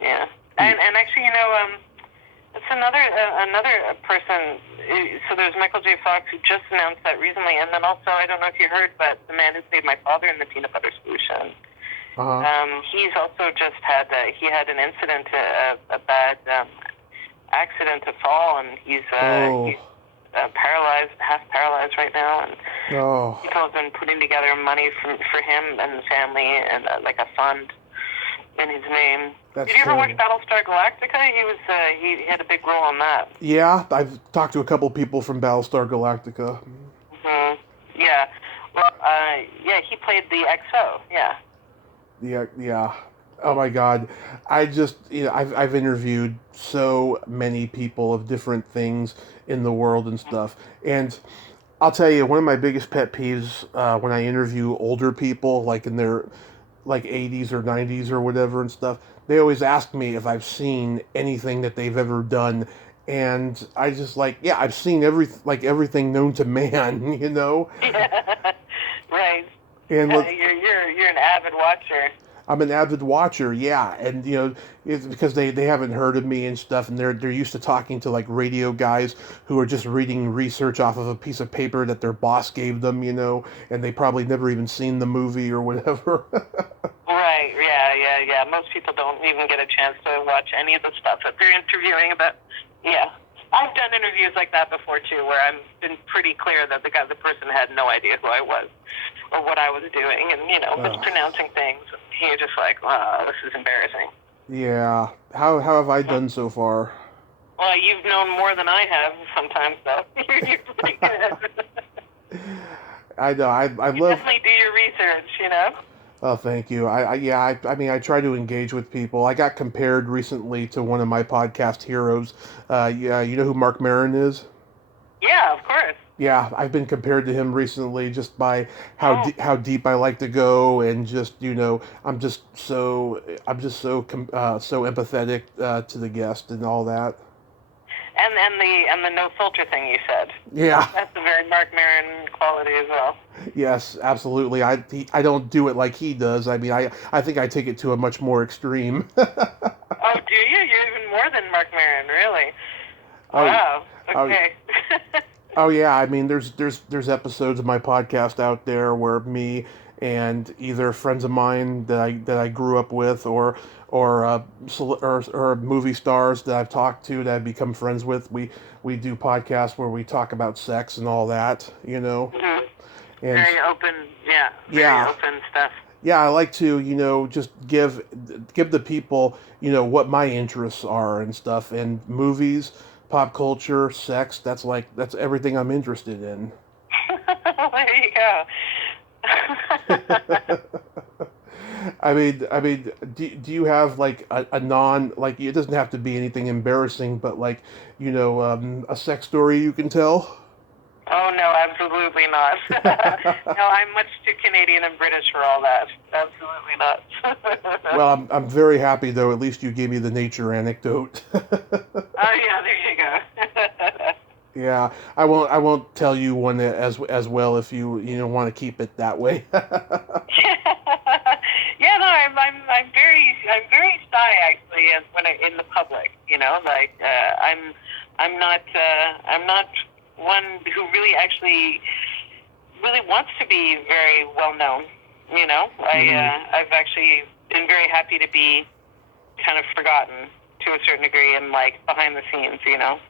Yeah. And actually, it's another person. So there's Michael J. Fox, who just announced that recently, and then also, I don't know if you heard, but the man who played my father in the Peanut Butter Solution. He's also just had an incident, a bad accident to fall, and he's paralyzed, half paralyzed right now, and people have been putting together money for him and the family, and like a fund in his name. Did you ever watch Battlestar Galactica? He had a big role on that. Yeah, I've talked to a couple people from Battlestar Galactica. Mm-hmm. Yeah. Well, he played the XO. Yeah. Yeah. Oh my God. I just, I've interviewed so many people of different things in the world and stuff. And I'll tell you, one of my biggest pet peeves when I interview older people, like in their 80s or 90s or whatever and stuff, they always ask me if I've seen anything that they've ever done. And I just I've seen everything known to man, Yeah. Right. And you're an avid watcher. I'm an avid watcher, yeah, and it's because they haven't heard of me and stuff, and they're used to talking to radio guys who are just reading research off of a piece of paper that their boss gave them, and they probably never even seen the movie or whatever. Right, yeah. Most people don't even get a chance to watch any of the stuff that they're interviewing about. Yeah. I've done interviews like that before too, where I've been pretty clear that the person had no idea who I was or what I was doing, and mispronouncing things. And you're just like, wow, this is embarrassing. Yeah. How have I done so far? Well, you've known more than I have sometimes, though. You're pretty good. I know. I love. Definitely do your research, Oh, thank you. I mean, I try to engage with people. I got compared recently to one of my podcast heroes. You know who Mark Maron is? Yeah, of course. Yeah, I've been compared to him recently just by how deep I like to go, and just I'm just so empathetic to the guest and all that. And the no filter thing you said. Yeah. That's a very Mark Maron quality as well. Yes, absolutely. I don't do it like he does. I mean, I think I take it to a much more extreme. Oh, do you? You're even more than Mark Maron, really? Wow. Okay. Oh yeah. I mean, there's episodes of my podcast out there where me and either friends of mine that I grew up with, or movie stars that I've talked to that I've become friends with. We do podcasts where we talk about sex and all that. Mm-hmm. And very open, very open stuff. Yeah, I like to, just give the people, what my interests are and stuff, and movies, pop culture, sex. That's everything I'm interested in. There you go. I mean, do you have a non, it doesn't have to be anything embarrassing, but a sex story you can tell? absolutely not. No, I'm much too Canadian and British for all that. Absolutely not. Well, I'm very happy though. At least you gave me the nature anecdote. Oh yeah, there you go. Yeah, I won't tell you one as well if you want to keep it that way. Yeah, no, I'm very shy actually when in the public. Like I'm not one who really actually really wants to be very well known. I've actually been very happy to be kind of forgotten to a certain degree and like behind the scenes. I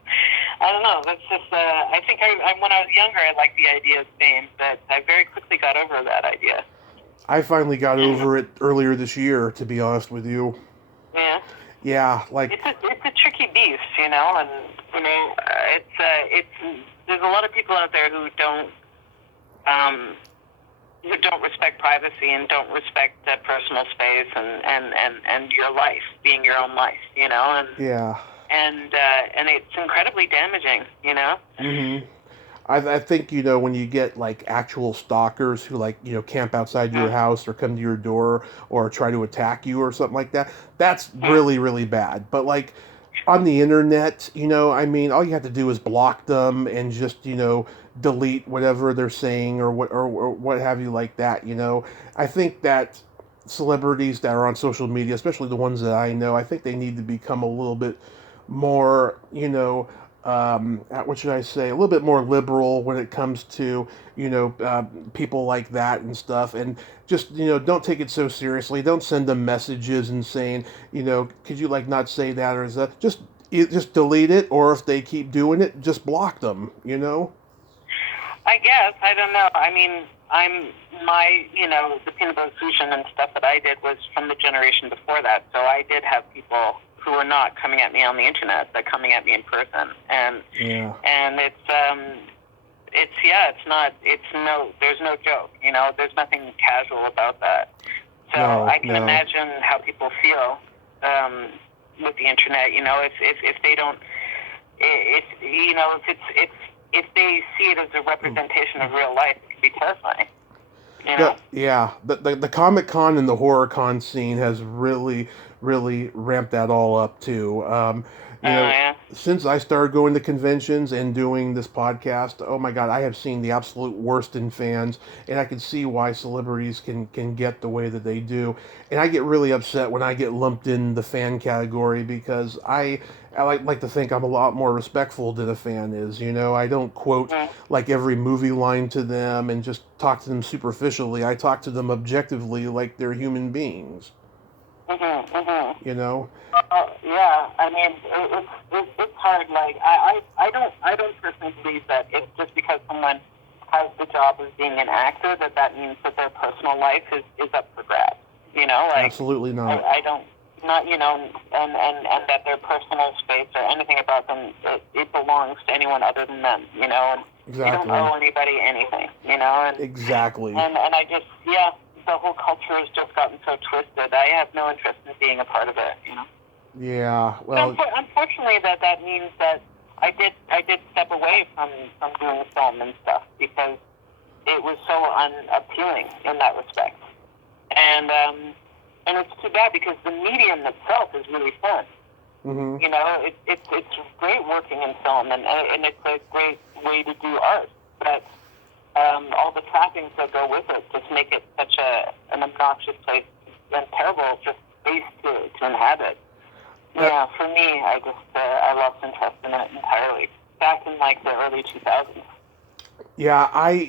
don't know. That's just. I think when I was younger, I liked the idea of fame, but I very quickly got over that idea. I finally got over it earlier this year, to be honest with you. Yeah. Yeah, like it's a tricky beast, and there's a lot of people out there who don't respect privacy and don't respect personal space and your life being your own life, and yeah. and it's incredibly damaging, Mm-hmm. I think when you get like actual stalkers who like camp outside your house or come to your door or try to attack you or something like that, that's really really bad. But like on the internet, I mean, all you have to do is block them and just delete whatever they're saying or what have you like that. I think that celebrities that are on social media, especially the ones that I know, I think they need to become a little bit more, what should I say, a little bit more liberal when it comes to, people like that and stuff. And just, don't take it so seriously. Don't send them messages and saying, could you like not say that, or is that just delete it, or if they keep doing it, just block them, I guess. I don't know. I mean, the peanut butter fusion and stuff that I did was from the generation before that. So I did have people who were not coming at me on the internet, but coming at me in person. And there's no joke, there's nothing casual about that. So I can imagine how people feel with the internet, if they don't, if they see it as a representation of real life, it can be terrifying. Yeah, the Comic-Con and the horror con scene has really, really ramped that all up too. Since I started going to conventions and doing this podcast, oh my God, I have seen the absolute worst in fans, and I can see why celebrities can get the way that they do. And I get really upset when I get lumped in the fan category because I like to think I'm a lot more respectful than a fan is. I don't quote like every movie line to them and just talk to them superficially. I talk to them objectively like they're human beings. Yeah, I mean, it's hard. Like, I don't personally believe that it's just because someone has the job of being an actor that means that their personal life is up for grabs. Absolutely not. I don't, and that their personal space or anything about them, it belongs to anyone other than them, and exactly. They don't owe anybody anything, and exactly. And I just, the whole culture has just gotten so twisted. I have no interest in being a part of it, Yeah, well. Unfortunately, that means that I did step away from doing film and stuff because it was so unappealing in that respect, and it's too bad because the medium itself is really fun. Mm-hmm. It's great working in film and it's a great way to do art, but all the trappings that go with it just make it such an obnoxious place and terrible just space to inhabit. Yeah, for me, I lost interest in it entirely back in like the early 2000s. Yeah, I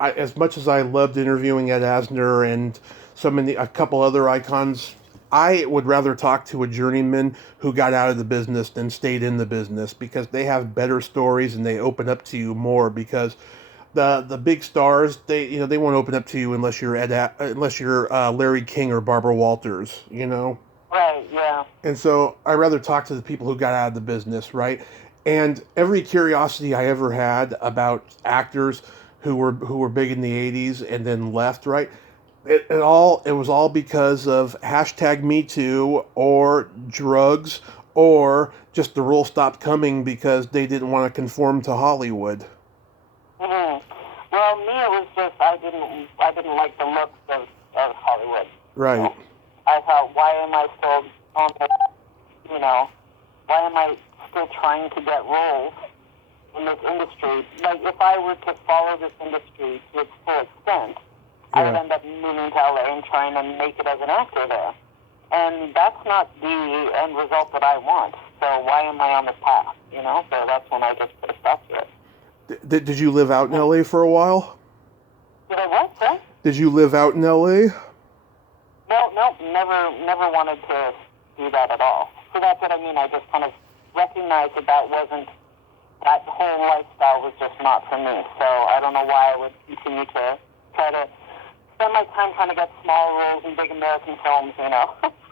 as much as I loved interviewing Ed Asner and a couple other icons, I would rather talk to a journeyman who got out of the business than stayed in the business because they have better stories and they open up to you more because the big stars they won't open up to you unless you're Larry King or Barbara Walters, Right, yeah. And so I rather talk to the people who got out of the business, right? And every curiosity I ever had about actors who were big in the 80s and then left, right? It was all because of #MeToo or drugs or just the rules stopped coming because they didn't want to conform to Hollywood. Mm-hmm. Well, me, it was just I didn't like the looks of Hollywood. Right. I thought, why am I still on the, why am I still trying to get roles in this industry? Like, if I were to follow this industry to its full extent, I would end up moving to LA and trying to make it as an actor there. And that's not the end result that I want. So why am I on this path, So that's when I just put a stop to it. Did you live out in LA for a while? Did I what, sir? Did you live out in LA? No, never wanted to do that at all. So that's what I mean. I just kind of recognized that whole lifestyle was just not for me. So I don't know why I would continue to try to spend my time trying to get small roles in big American films,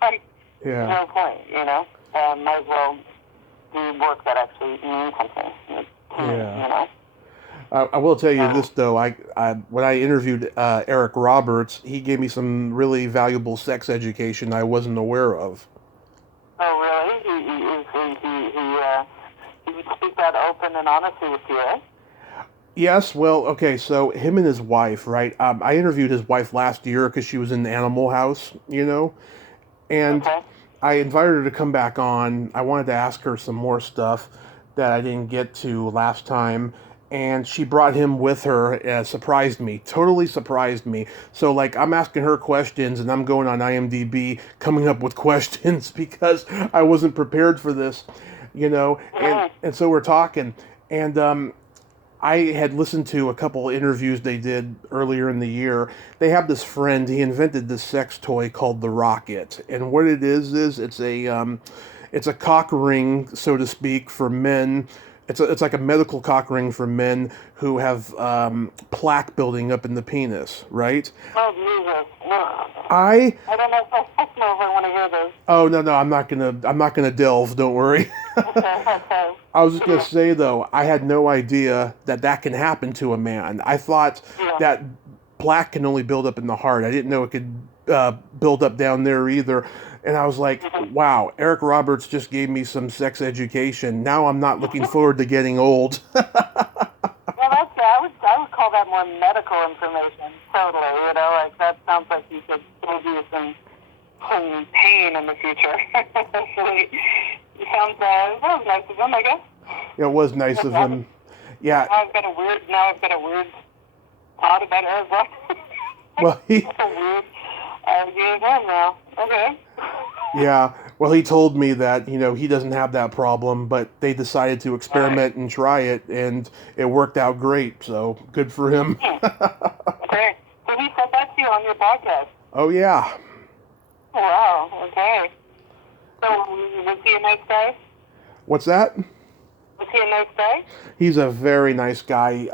Like, no point, Might as well do work that actually means something to me, I will tell you this though. When I interviewed Eric Roberts, he gave me some really valuable sex education I wasn't aware of. Oh, really? He would speak that open and honestly with you, eh? Yes. Well, okay. So him and his wife, right? I interviewed his wife last year because she was in the Animal House, and I invited her to come back on. I wanted to ask her some more stuff that I didn't get to last time. And she brought him with her, surprised me, totally surprised me. So, like, I'm asking her questions, and I'm going on IMDb, coming up with questions because I wasn't prepared for this, And so we're talking, and I had listened to a couple interviews they did earlier in the year. They have this friend. He invented this sex toy called the Rocket, and what it is it's a cock ring, so to speak, for men. It's like a medical cock ring for men who have plaque building up in the penis, right? Oh, Jesus. No. I don't know if I want to hear this. Oh no, I'm not gonna delve. Don't worry. Okay. I was just gonna say though, I had no idea that can happen to a man. I thought that plaque can only build up in the heart. I didn't know it could build up down there either. And I was like, wow, Eric Roberts just gave me some sex education. Now I'm not looking forward to getting old. Well, I would call that more medical information. Totally, like that sounds like you could save you some pain in the future. Actually, that was nice of him, I guess. Yeah, it was nice of him. Yeah. Now I've got a weird thought about it as well. Well, a weird idea as well now. Okay. Yeah, well, he told me that, he doesn't have that problem, but they decided to experiment and try it, and it worked out great, so good for him. Okay. So he said that to you on your podcast? Oh, yeah. Wow, okay. So, was he a nice guy? What's that? Was he a nice guy? He's a very nice guy.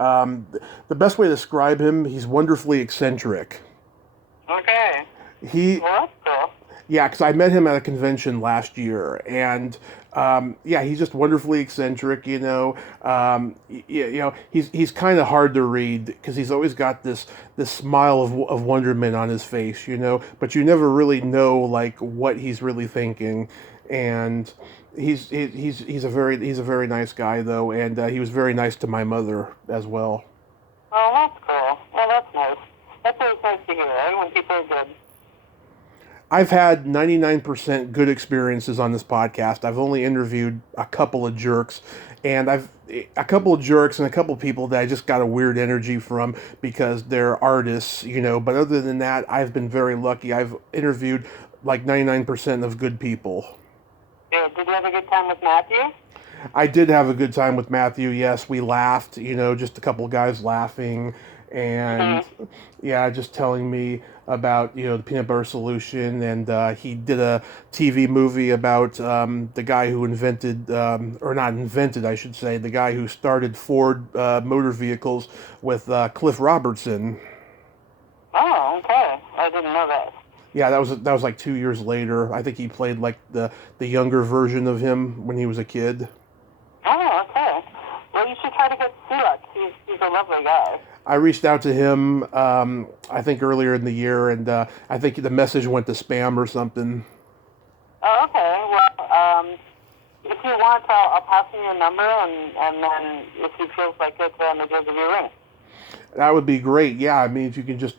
The best way to describe him, he's wonderfully eccentric. Okay. Well, that's cool. Yeah, because I met him at a convention last year, and he's just wonderfully eccentric. He's kind of hard to read because he's always got this smile of wonderment on his face, but you never really know like what he's really thinking, and he's a very nice guy though, and he was very nice to my mother as well. Oh, that's cool. Well, that's nice. That's always nice to hear, right? When people are good. I've had 99% good experiences on this podcast. I've only interviewed a couple of jerks, and a couple of people that I just got a weird energy from because they're artists, But other than that, I've been very lucky. I've interviewed like 99% of good people. Yeah, did you have a good time with Matthew? I did have a good time with Matthew. Yes, we laughed. Just a couple of guys laughing. And just telling me about the peanut butter solution, and he did a TV movie about the guy who invented, or not invented, I should say, the guy who started Ford Motor Vehicles with Cliff Robertson. Oh, okay, I didn't know that. Yeah, that was like 2 years later. I think he played like the younger version of him when he was a kid. Oh, okay. Well, you should try to get Splat. He's a lovely guy. I reached out to him, I think earlier in the year, and I think the message went to spam or something. Oh, okay. Well, if you want, I'll pass him your number, and then if he feels like it, maybe I'll give you a ring. That would be great. Yeah, I mean, if you can just,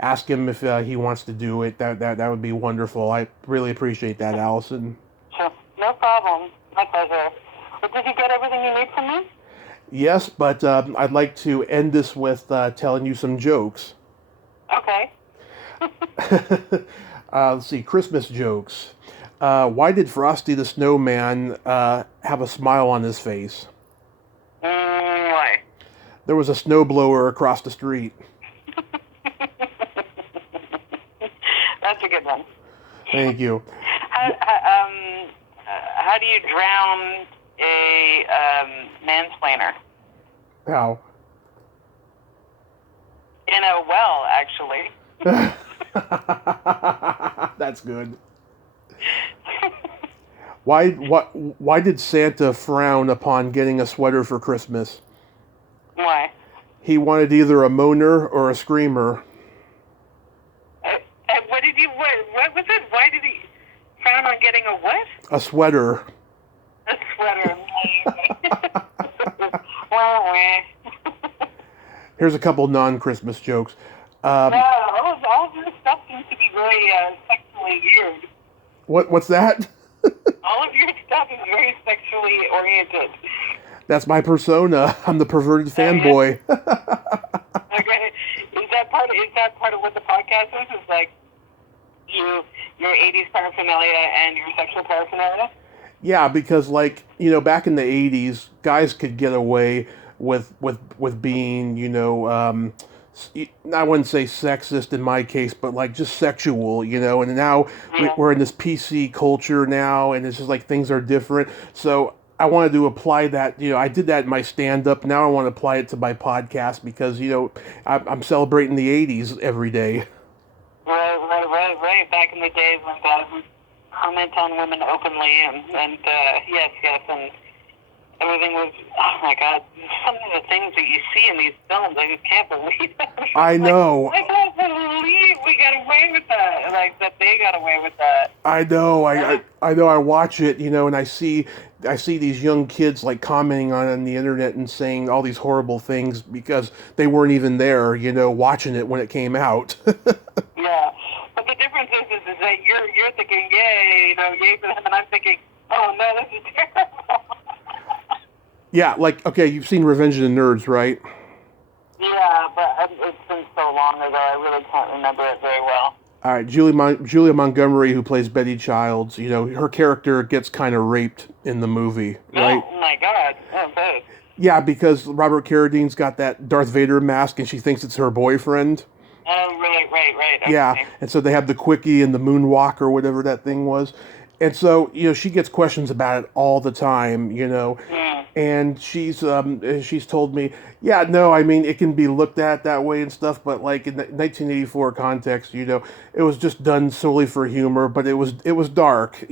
ask him if he wants to do it, that would be wonderful. I really appreciate that, Allison. Sure. No problem. My pleasure. But did you get everything you need from me? Yes, but I'd like to end this with telling you some jokes. Okay. Let's see, Christmas jokes. Why did Frosty the Snowman have a smile on his face? Why? There was a snowblower across the street. That's a good one. Thank you. How do you drown a mansplainer? How? In a well, actually. That's good. Why did Santa frown upon getting a sweater for Christmas? Why? He wanted either a moaner or a screamer. What was it? Why did he frown on getting a what? A sweater. A sweater. Well, Here's a couple non-Christmas jokes. all of your stuff seems to be very sexually weird. What's that? All of your stuff is very sexually oriented. That's my persona. I'm the perverted fanboy. Okay. Is that part of what the podcast is? Is like your 80s paraphernalia and your sexual paraphernalia? Yeah, because back in the 80s, guys could get away with being, I wouldn't say sexist in my case, but just sexual, and now we're in this PC culture now, and it's just things are different. So I wanted to apply that, I did that in my stand-up. Now I want to apply it to my podcast because, I'm celebrating the 80s every day. Right. Back in the days when guys would comment on women openly, and yes, and everything was, oh my God, some of the things that you see in these films, I just can't believe it. I know. I can't believe we got away with that, that they got away with that. I know. I know. I watch it, and I see these young kids commenting on the internet and saying all these horrible things because they weren't even there, watching it when it came out. Yeah, but the difference is that you're thinking, yay, yay for them, and I'm thinking, oh no, this is terrible. Yeah, okay, you've seen Revenge of the Nerds, right? Yeah, but it's been so long ago, I really can't remember it very well. All right, Julia Montgomery, who plays Betty Childs, her character gets kind of raped in the movie, right? Oh my God, okay. Yeah, because Robert Carradine's got that Darth Vader mask, and she thinks it's her boyfriend. Oh, right. Okay. Yeah, and so they have the quickie and the moonwalk or whatever that thing was. And so, she gets questions about it all the time, and she's told me, yeah, no, I mean, it can be looked at that way and stuff, but in the 1984 context, it was just done solely for humor, but it was dark,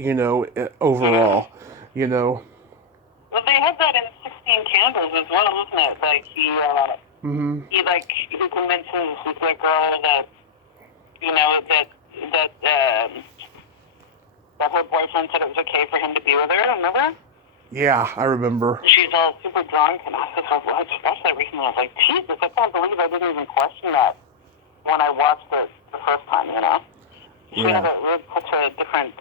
overall, Well, they had that in 16 Candles as well, isn't it? He convinces the girl that, that her boyfriend said it was okay for him to be with her, remember? Yeah, I remember. She's all super drunk, and I watched that recently. I was like, Jesus, I can't believe I didn't even question that when I watched it the first time, She had such a different,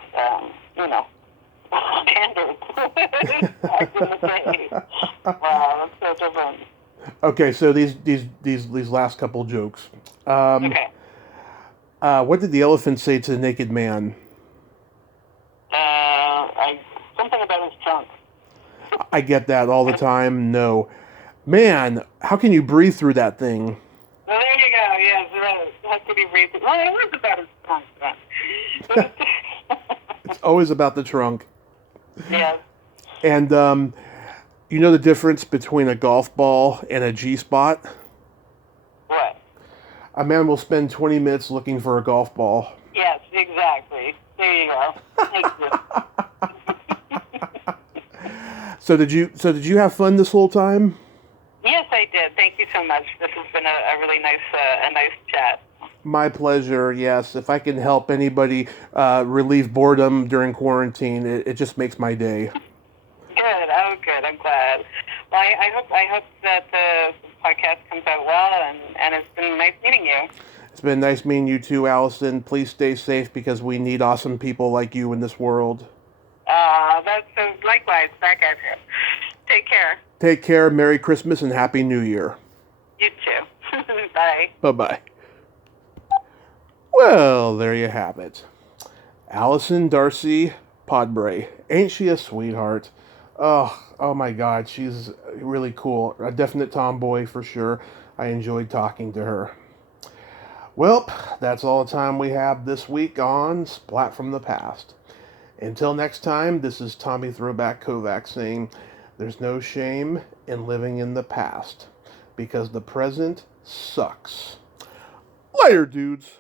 standard back in the day. Wow, that's so different. Okay, so these last couple jokes. Okay. What did the elephant say to the naked man? Something about his trunk. I get that all the time. No. Man, how can you breathe through that thing? Well, there you go. Yes, right. How can you breathe through? Well, it was about his trunk. It's always about the trunk. Yes. And, the difference between a golf ball and a G-spot? What? A man will spend 20 minutes looking for a golf ball. Yes, exactly. There you go. Thank you. So did you have fun this whole time? Yes, I did. Thank you so much. This has been a really nice chat. My pleasure. Yes, if I can help anybody relieve boredom during quarantine, it just makes my day. Good. Oh, good. I'm glad. Well, I hope that podcast comes out well, and it's been nice meeting you. It's been nice meeting you too, Allison. Please stay safe because we need awesome people like you in this world. That's likewise. Back at you. Take care. Take care. Merry Christmas and Happy New Year. You too. Bye. Bye-bye. Well, there you have it. Alison Darcy Podbrey. Ain't she a sweetheart? Oh my God, she's really cool. A definite tomboy for sure. I enjoyed talking to her. Well, that's all the time we have this week on Splat from the Past. Until next time, this is Tommy Throwback Kovac saying, there's no shame in living in the past, because the present sucks. Later, dudes.